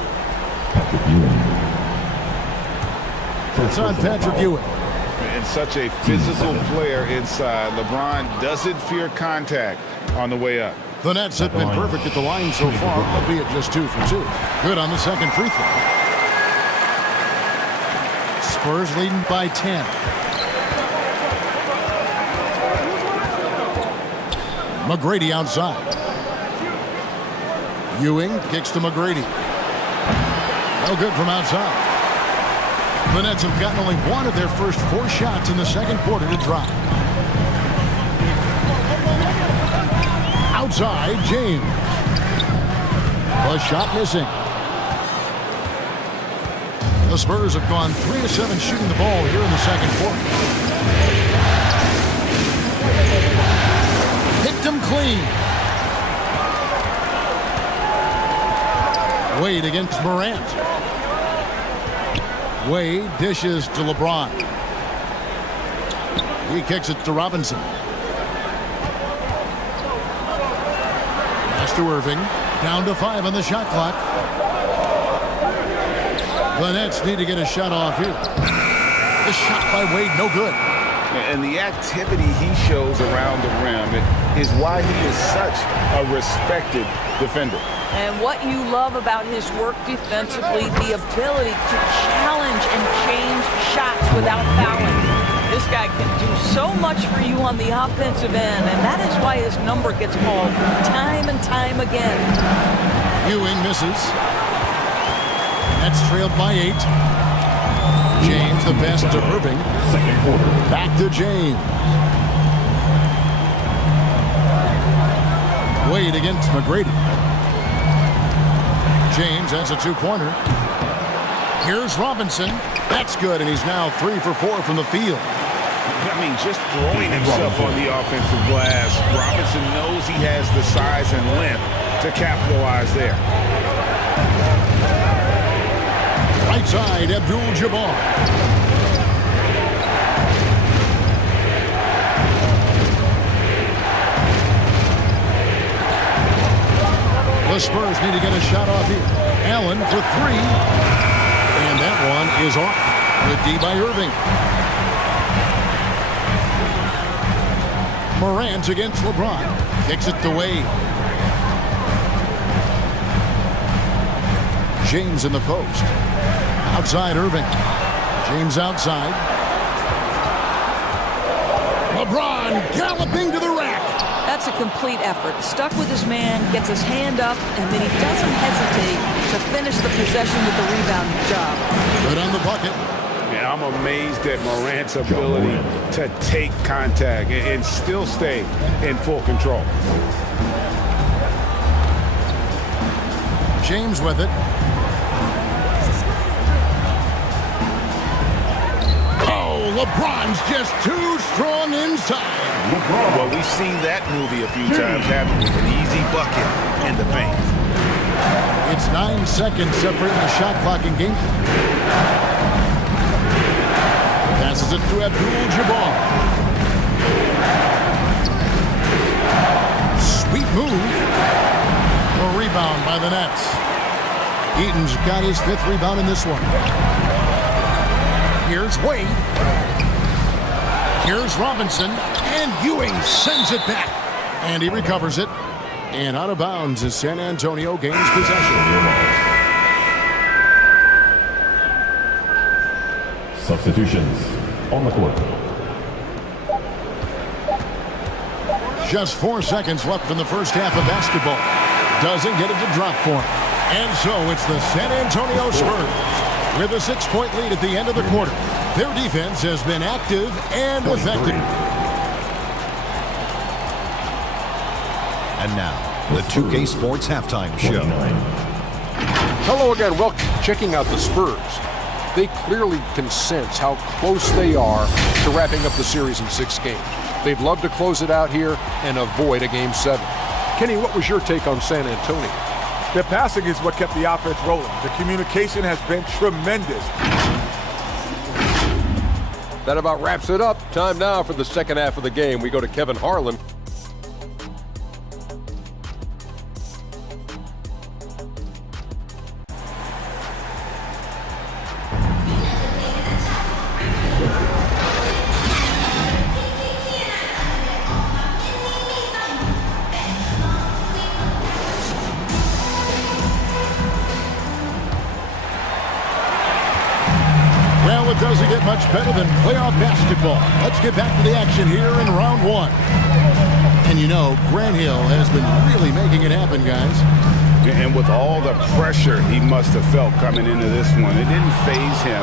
It's on Patrick Ewing. And such a physical player inside. LeBron doesn't fear contact on the way up. The Nets have been perfect at the line so far, albeit just 2 for 2. Good on the second free throw. Spurs leading by 10. McGrady outside. Ewing kicks to McGrady. No good from outside. The Nets have gotten only one of their first 4 shots in the second quarter to drop. Outside, James. A shot missing. The Spurs have gone 3 of 7 shooting the ball here in the second quarter. Picked him clean. Wade against Morant. Wade dishes to LeBron. He kicks it to Robinson. Pass to Irving. Down to 5 on the shot clock. The Nets need to get a shot off here. The shot by Wade, no good. And the activity he shows around the rim is why he is such a respected defender. And what you love about his work defensively, the ability to challenge and change shots without fouling. This guy can do so much for you on the offensive end, and that is why his number gets called time and time again. Ewing misses. Nets trailed by 8. James the pass to Irving. Second quarter. Back to James. Wade against McGrady. James, that's a 2-pointer. Here's Robinson. That's good, and he's now 3 for 4 from the field. I mean, just throwing himself on the offensive glass. Robinson knows he has the size and length to capitalize there. Right side, Abdul-Jabbar. The Spurs need to get a shot off here. Allen for 3. And that one is off. Good D by Irving. Morant against LeBron. Kicks it to Wade. James in the post. Outside Irving. James outside. LeBron galloping to the rack. That's a complete effort. Stuck with his man, gets his hand up, and then he doesn't hesitate to finish the possession with the rebound job. Good on the bucket. Yeah, I'm amazed at Morant's ability to take contact and still stay in full control. James with it. Oh, LeBron's just too strong inside. Well, we've seen that movie a few times, haven't we? An easy bucket in the paint. It's 9 seconds separating the shot clock and game clock. Passes it to Abdul-Jabbar. Sweet move. A rebound by the Nets. Eaton's got his 5th rebound in this one. Here's Wade. Here's Robinson. And Ewing sends it back. And he recovers it. And out of bounds as San Antonio gains possession. Substitutions on the court. Just 4 seconds left in the first half of basketball. Doesn't get it to drop for him. And so it's the San Antonio Spurs with a 6-point lead at the end of the quarter. Their defense has been active and effective. And now, the 2K Sports Halftime Show. Hello again. Welcome. Checking out the Spurs. They clearly can sense how close they are to wrapping up the series in 6 games. They'd love to close it out here and avoid a Game 7. Kenny, what was your take on San Antonio? Their passing is what kept the offense rolling. The communication has been tremendous. That about wraps it up. Time now for the second half of the game. We go to Kevin Harlan. It doesn't get much better than playoff basketball. Let's get back to the action here in round 1. And you know, Grant Hill has been really making it happen, guys. And with all the pressure he must have felt coming into this one, it didn't faze him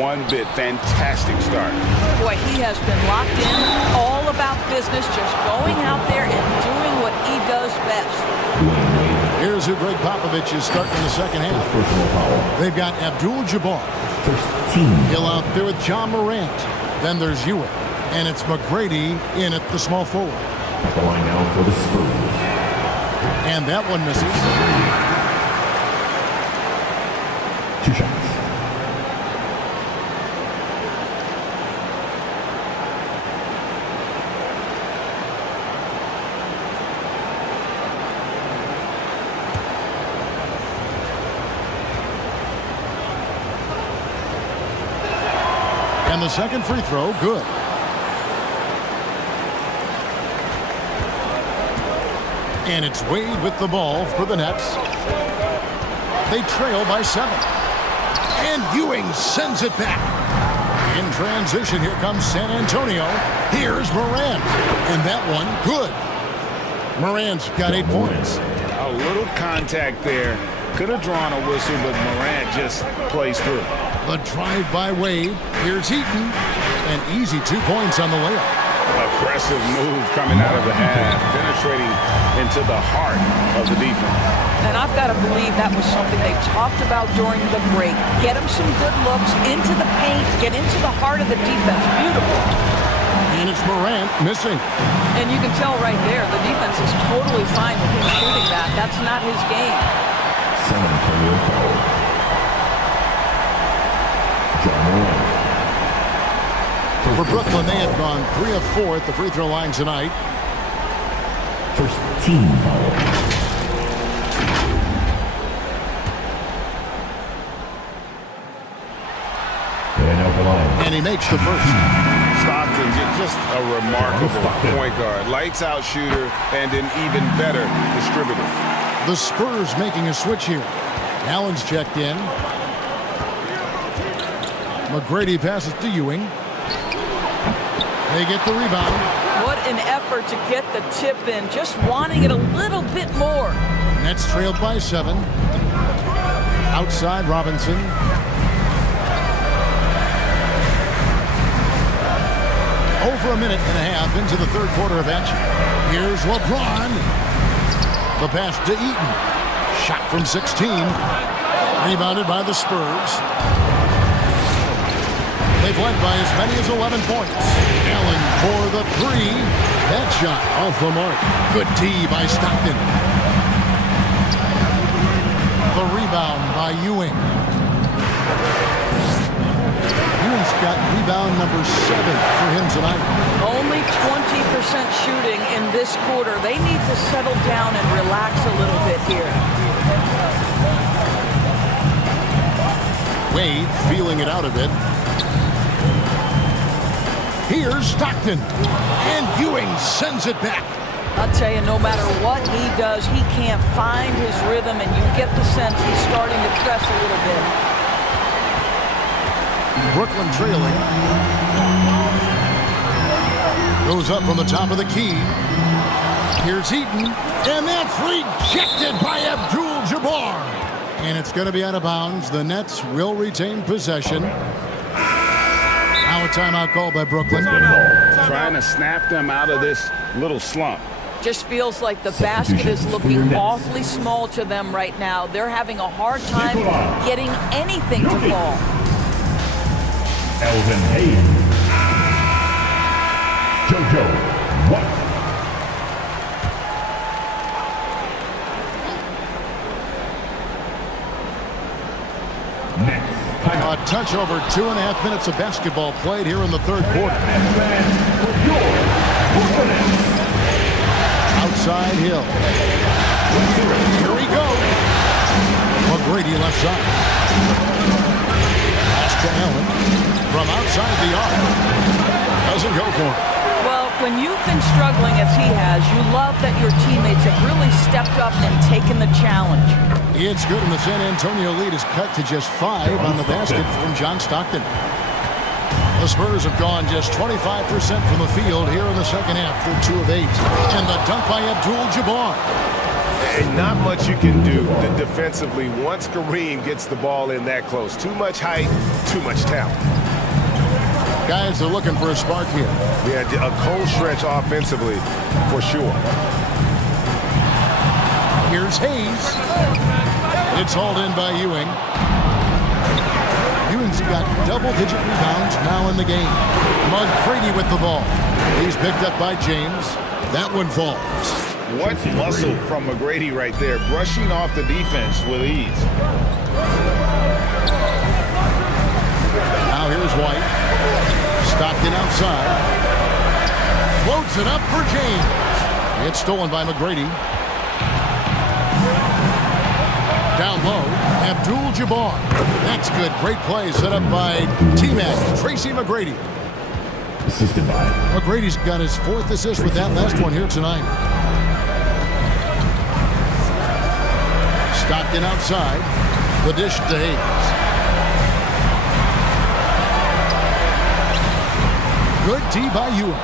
one bit. Fantastic start. Boy, he has been locked in, all about business, just going out there and doing what he does best. Here's who Greg Popovich is starting in the second half. They've got Abdul-Jabbar. Hill out there with John Morant. Then there's Ewing. And it's McGrady in at the small forward. At the line now for the Spurs. And that one misses. 2 shots. And the second free throw, good. And it's Wade with the ball for the Nets. They trail by 7. And Ewing sends it back. In transition, here comes San Antonio. Here's Morant. And that one, good. Morant's got 8 points. A little contact there. Could have drawn a whistle, but Morant just plays through. The drive by Wade. Here's Eaton. An easy 2 points on the layup. Aggressive move coming out of the half, penetrating into the heart of the defense. And I've got to believe that was something they talked about during the break. Get him some good looks into the paint, get into the heart of the defense. Beautiful. And it's Morant missing. And you can tell right there, the defense is totally fine with him shooting that. That's not his game. San Antonio foul. John Morant. For Brooklyn, they have gone 3 of 4 at the free throw line tonight. First team foul. And he makes the first. Stockton, just a remarkable point guard. Lights out shooter and an even better distributor. The Spurs making a switch here. Allen's checked in. McGrady passes to Ewing. They get the rebound. What an effort to get the tip in, just wanting it a little bit more. Nets trailed by 7. Outside, Robinson. Over a minute and a half into the third quarter of action. Here's LeBron. The pass to Eaton. Shot from 16. Rebounded by the Spurs. They've led by as many as 11 points. Allen for the 3. That shot off the mark. Good D by Stockton. The rebound by Ewing. Ewing's got rebound number 7 for him tonight. Only 20% shooting in this quarter. They need to settle down and relax a little bit here. Wade feeling it out a bit. Here's Stockton. And Ewing sends it back. I'll tell you, no matter what he does, he can't find his rhythm, and you get the sense he's starting to press a little bit. Brooklyn trailing. Goes up from the top of the key. Here's Eaton. And that's rejected by Abdul-Jabbar. And it's going to be out of bounds. The Nets will retain possession. Now a timeout called by Brooklyn. Trying to snap them out of this little slump. Just feels like the basket is looking awfully small to them right now. They're having a hard time getting anything to fall. Elvin Hayes. JoJo White. Next. A touch over 2.5 minutes of basketball played here in the third quarter. Outside Hill. Here we go. McGrady left side. Pass to Allen. From outside the arc. Doesn't go for it. Well, when you've been struggling as he has, you love that your teammates have really stepped up and taken the challenge. It's good, and the San Antonio lead is cut to just 5 on the basket from John Stockton. The Spurs have gone just 25% from the field here in the second half for 2 of 8. And the dunk by Abdul-Jabbar. And not much you can do defensively once Kareem gets the ball in that close. Too much height, too much talent. Guys are looking for a spark here. Yeah, a cold stretch offensively for sure. Here's Hayes. It's hauled in by Ewing. Ewing's got double-digit rebounds now in the game. McGrady with the ball. He's picked up by James. That one falls. What muscle from McGrady right there, brushing off the defense with ease. Now here's White. Stockton outside. Floats it up for James. It's stolen by McGrady. Down low, Abdul-Jabbar. That's good. Great play set up by T-Mac, Tracy McGrady. Assisted by McGrady's got his 4th assist with that last one here tonight. Stockton outside. The dish to Hayes. Good D by Ewing.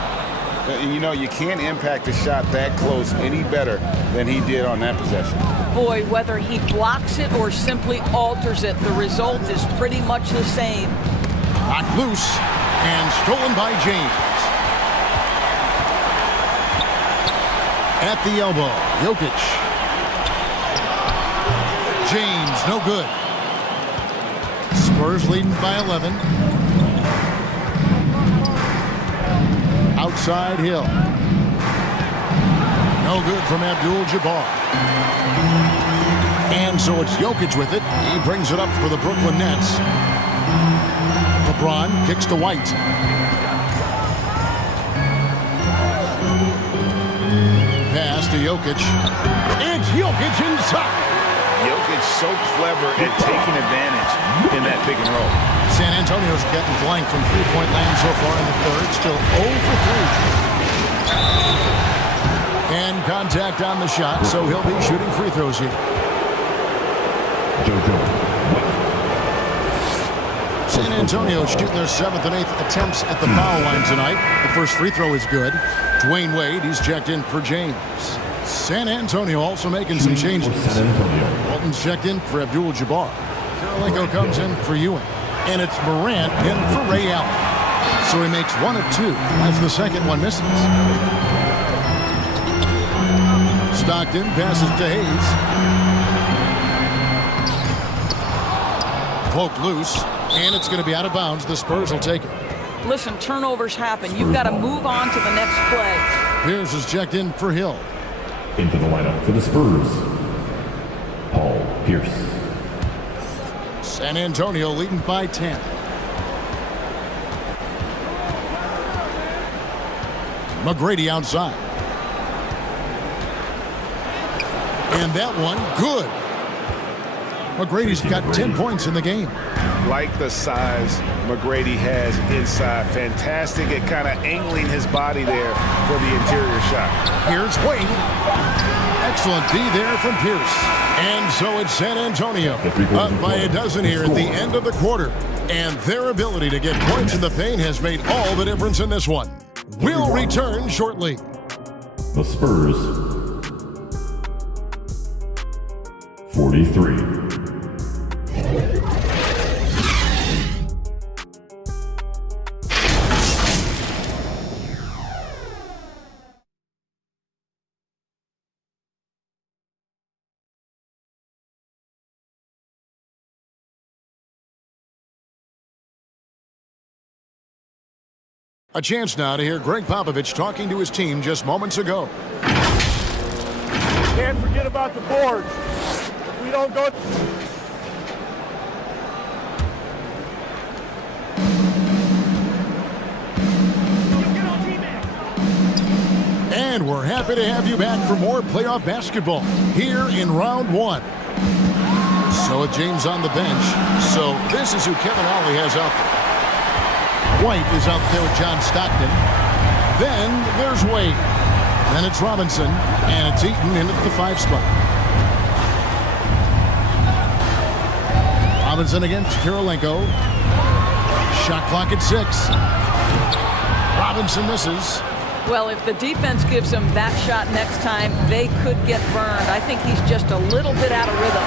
You know, you can't impact a shot that close any better than he did on that possession. Boy, whether he blocks it or simply alters it, the result is pretty much the same. Knocked loose and stolen by James. At the elbow, Jokic. James, no good. Spurs leading by 11. Outside Hill. No good from Abdul-Jabbar. And so it's Jokic with it. He brings it up for the Brooklyn Nets. LeBron kicks to White. Pass to Jokic. It's Jokic inside. Jokic so clever at taking advantage in that pick and roll. San Antonio's getting blank from three-point land so far in the third. Still 0 for 3. And contact on the shot, so he'll be shooting free throws here. San Antonio shooting their 7th and 8th attempts at the foul line tonight. The first free throw is good. Dwayne Wade, he's checked in for James. San Antonio also making some changes. Walton's checked in for Abdul-Jabbar. Karolinko comes in for Ewing. And it's Morant in for Ray Allen. So he makes 1 of 2 as the second one misses. Stockton passes to Hayes. Poked loose, and it's going to be out of bounds. The Spurs will take it. Listen, turnovers happen. You've got to move on to the next play. Pierce is checked in for Hill. Into the lineup for the Spurs, Paul Pierce. San Antonio leading by 10. McGrady outside. And that one, good. McGrady's got 10 points in the game. Like the size McGrady has inside. Fantastic at kind of angling his body there for the interior shot. Here's Wade. Excellent D there from Pierce. And so it's San Antonio up by a dozen here at the end of the quarter. And their ability to get points in the paint has made all the difference in this one. We'll return shortly. The Spurs, 43. A chance now to hear Greg Popovich talking to his team just moments ago. Can't forget about the boards. If we don't go... And we're happy to have you back for more playoff basketball here in round 1. So with James on the bench, so this is who Kevin Ollie has out there. White is out there with John Stockton. Then there's Wade. Then it's Robinson, and it's Eaton in at the 5 spot. Robinson against Karolinko. Shot clock at 6. Robinson misses. Well, if the defense gives him that shot next time, they could get burned. I think he's just a little bit out of rhythm.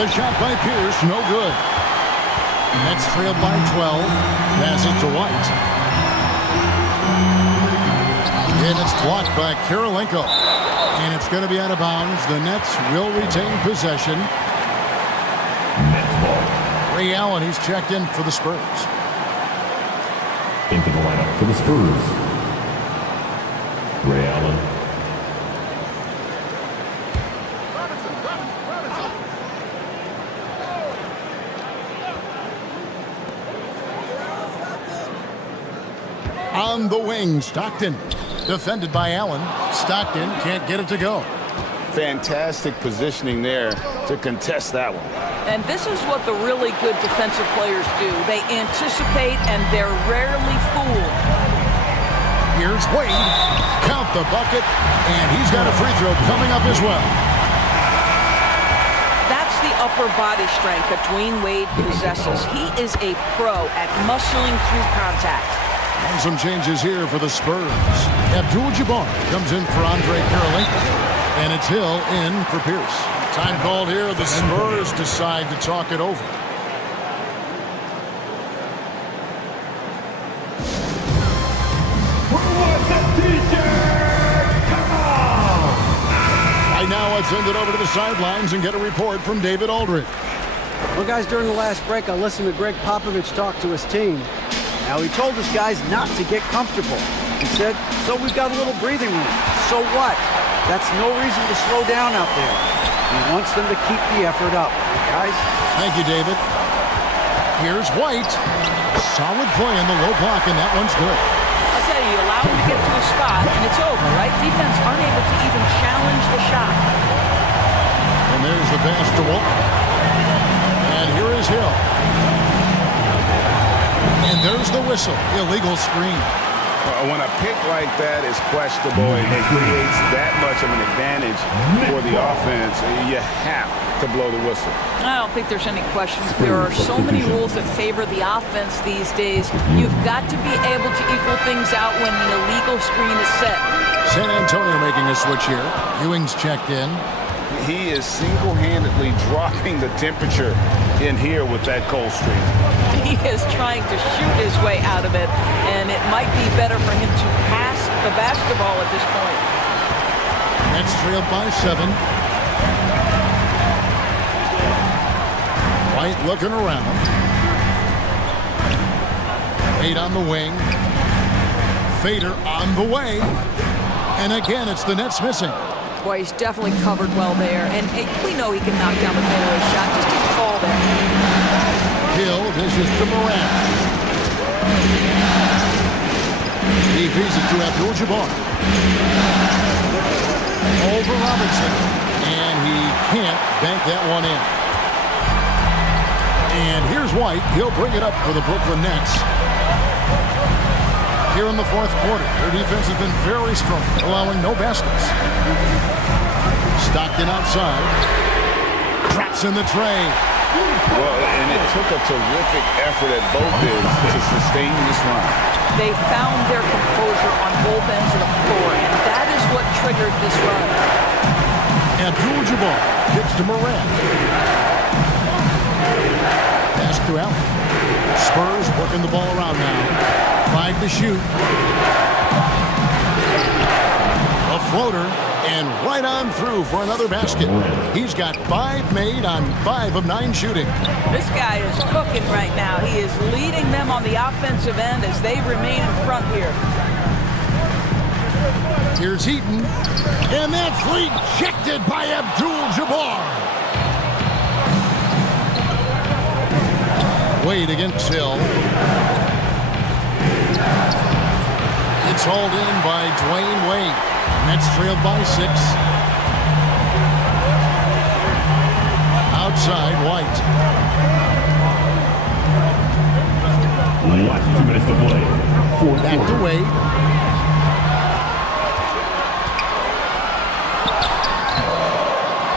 The shot by Pierce, no good. Nets trailed by 12. Pass it to White. And it's blocked by Karolinko. And it's going to be out of bounds. The Nets will retain possession. Nets ball. Ray Allen, he's checked in for the Spurs. Into the lineup for the Spurs, Ray Allen. On the wing, Stockton. Defended by Allen. Stockton can't get it to go. Fantastic positioning there to contest that one. And this is what the really good defensive players do. They anticipate and they're rarely fooled. Here's Wade. Count the bucket. And he's got a free throw coming up as well. That's the upper body strength that Dwayne Wade possesses. He is a pro at muscling through contact. And some changes here for the Spurs. Abdul-Jabbar comes in for Andre Karolinko. And it's Hill in for Pierce. Time called here. The Spurs decide to talk it over. Who wants a t-shirt? Come on! Right now, let's send it over to the sidelines and get a report from David Aldridge. Well, guys, during the last break, I listened to Greg Popovich talk to his team. Now, he told his guys not to get comfortable. He said, so we've got a little breathing room. So what? That's no reason to slow down out there. He wants them to keep the effort up. Guys? Thank you, David. Here's White. Solid play in the low block, and that one's good. I'll tell you, you allow him to get to a spot, and it's over, right? Defense unable to even challenge the shot. And there's the pass to Walton. And here is Hill. And there's the whistle. Illegal screen. When a pick like that is questionable and it creates that much of an advantage for the offense, you have to blow the whistle. I don't think there's any question. There are so many rules that favor the offense these days. You've got to be able to equal things out when an illegal screen is set. San Antonio making a switch here. Ewing's checked in. He is single-handedly dropping the temperature in here with that cold streak. He is trying to shoot his way out of it, and it might be better for him to pass the basketball at this point. Nets trailed by 7. White looking around. 8 on the wing. Fader on the way. And again, it's the Nets missing. Boy, he's definitely covered well there. And we know he can knock down the fadeaway shot. Just didn't fall there. Hill dishes to Morant. He feeds it to Abdul-Jabbar. Over Robinson. And he can't bank that one in. And here's White. He'll bring it up for the Brooklyn Nets. Here in the fourth quarter, their defense has been very strong, allowing no baskets. Stockton outside. Traps in the tray. Well, and it took a terrific effort at both ends to sustain this run. They found their composure on both ends of the floor, and that is what triggered this run. Abdul-Jabbar kicks to Morant. Pass to Allen. Spurs working the ball around now. 5 to shoot. A floater, and right on through for another basket. He's got 5 made on 5 of 9 shooting. This guy is cooking right now. He is leading them on the offensive end as they remain in front here. Here's Heaton, and that's rejected by Abdul-Jabbar. Wade against Hill. It's hauled in by Dwayne Wade. Nets trailed by 6. Outside, White. Last 2 minutes to play. Back to Wade.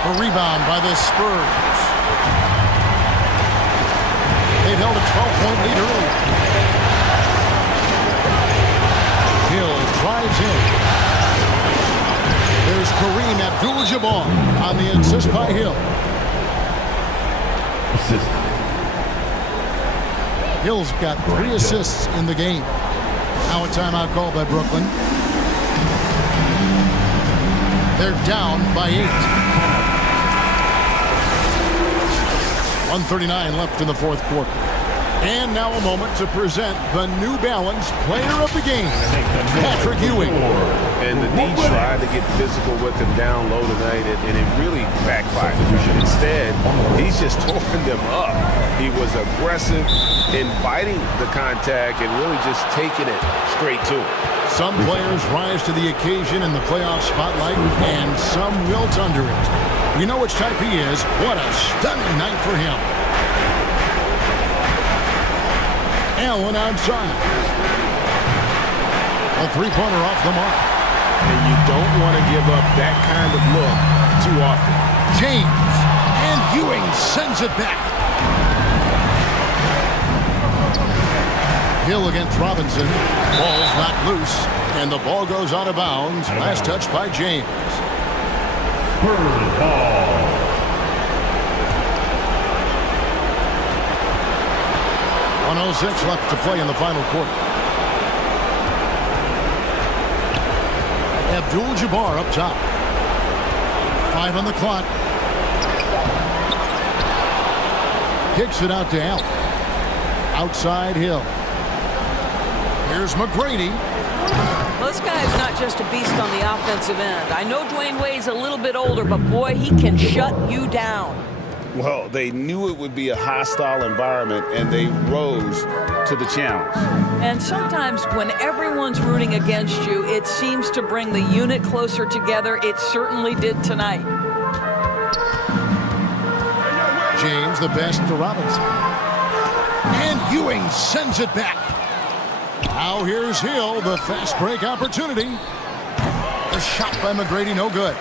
A rebound by the Spurs. They've held a 12-point lead earlier. Hill drives in. There's Kareem Abdul-Jabbar on the assist by Hill. Assist. Hill's got 3 assists in the game. Now a timeout called by Brooklyn. They're down by 8. 1:39 left in the fourth quarter. And now a moment to present the New Balance Player of the Game, Patrick Ewing. And the D tried to get physical with him down low tonight, and it really backfired. Instead, he's just torn them up. He was aggressive, inviting the contact, and really just taking it straight to him. Some players rise to the occasion in the playoff spotlight, and some wilt under it. You know which type he is. What a stunning night for him. Allen outside. A three-pointer off the mark. And you don't want to give up that kind of look too often. James, and Ewing sends it back. Hill against Robinson. Ball's not loose, and the ball goes out of bounds. Last touch by James. Spurs ball. .106 left to play in the final quarter. Abdul-Jabbar up top. 5 on the clock. Kicks it out to Allen. Outside Hill. Here's McGrady. Well, this guy is not just a beast on the offensive end. I know Dwayne Wade's a little bit older, but boy, he can shut you down. Well, they knew it would be a hostile environment, and they rose to the challenge. And sometimes when everyone's rooting against you, it seems to bring the unit closer together. It certainly did tonight. James the best to Robinson. And Ewing sends it back. Now here's Hill, the fast break opportunity. A shot by McGrady, no good.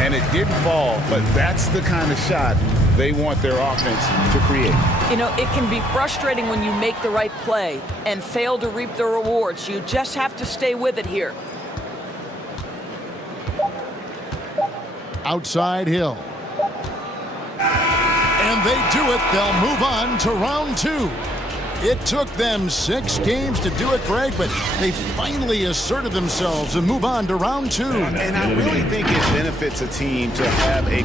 And it didn't fall, but that's the kind of shot they want their offense to create. You know, it can be frustrating when you make the right play and fail to reap the rewards. You just have to stay with it here. Outside Hill. And they do it. They'll move on to round 2. It took them 6 games to do it, Greg, but they finally asserted themselves and move on to round 2. And I really think it benefits a team to have a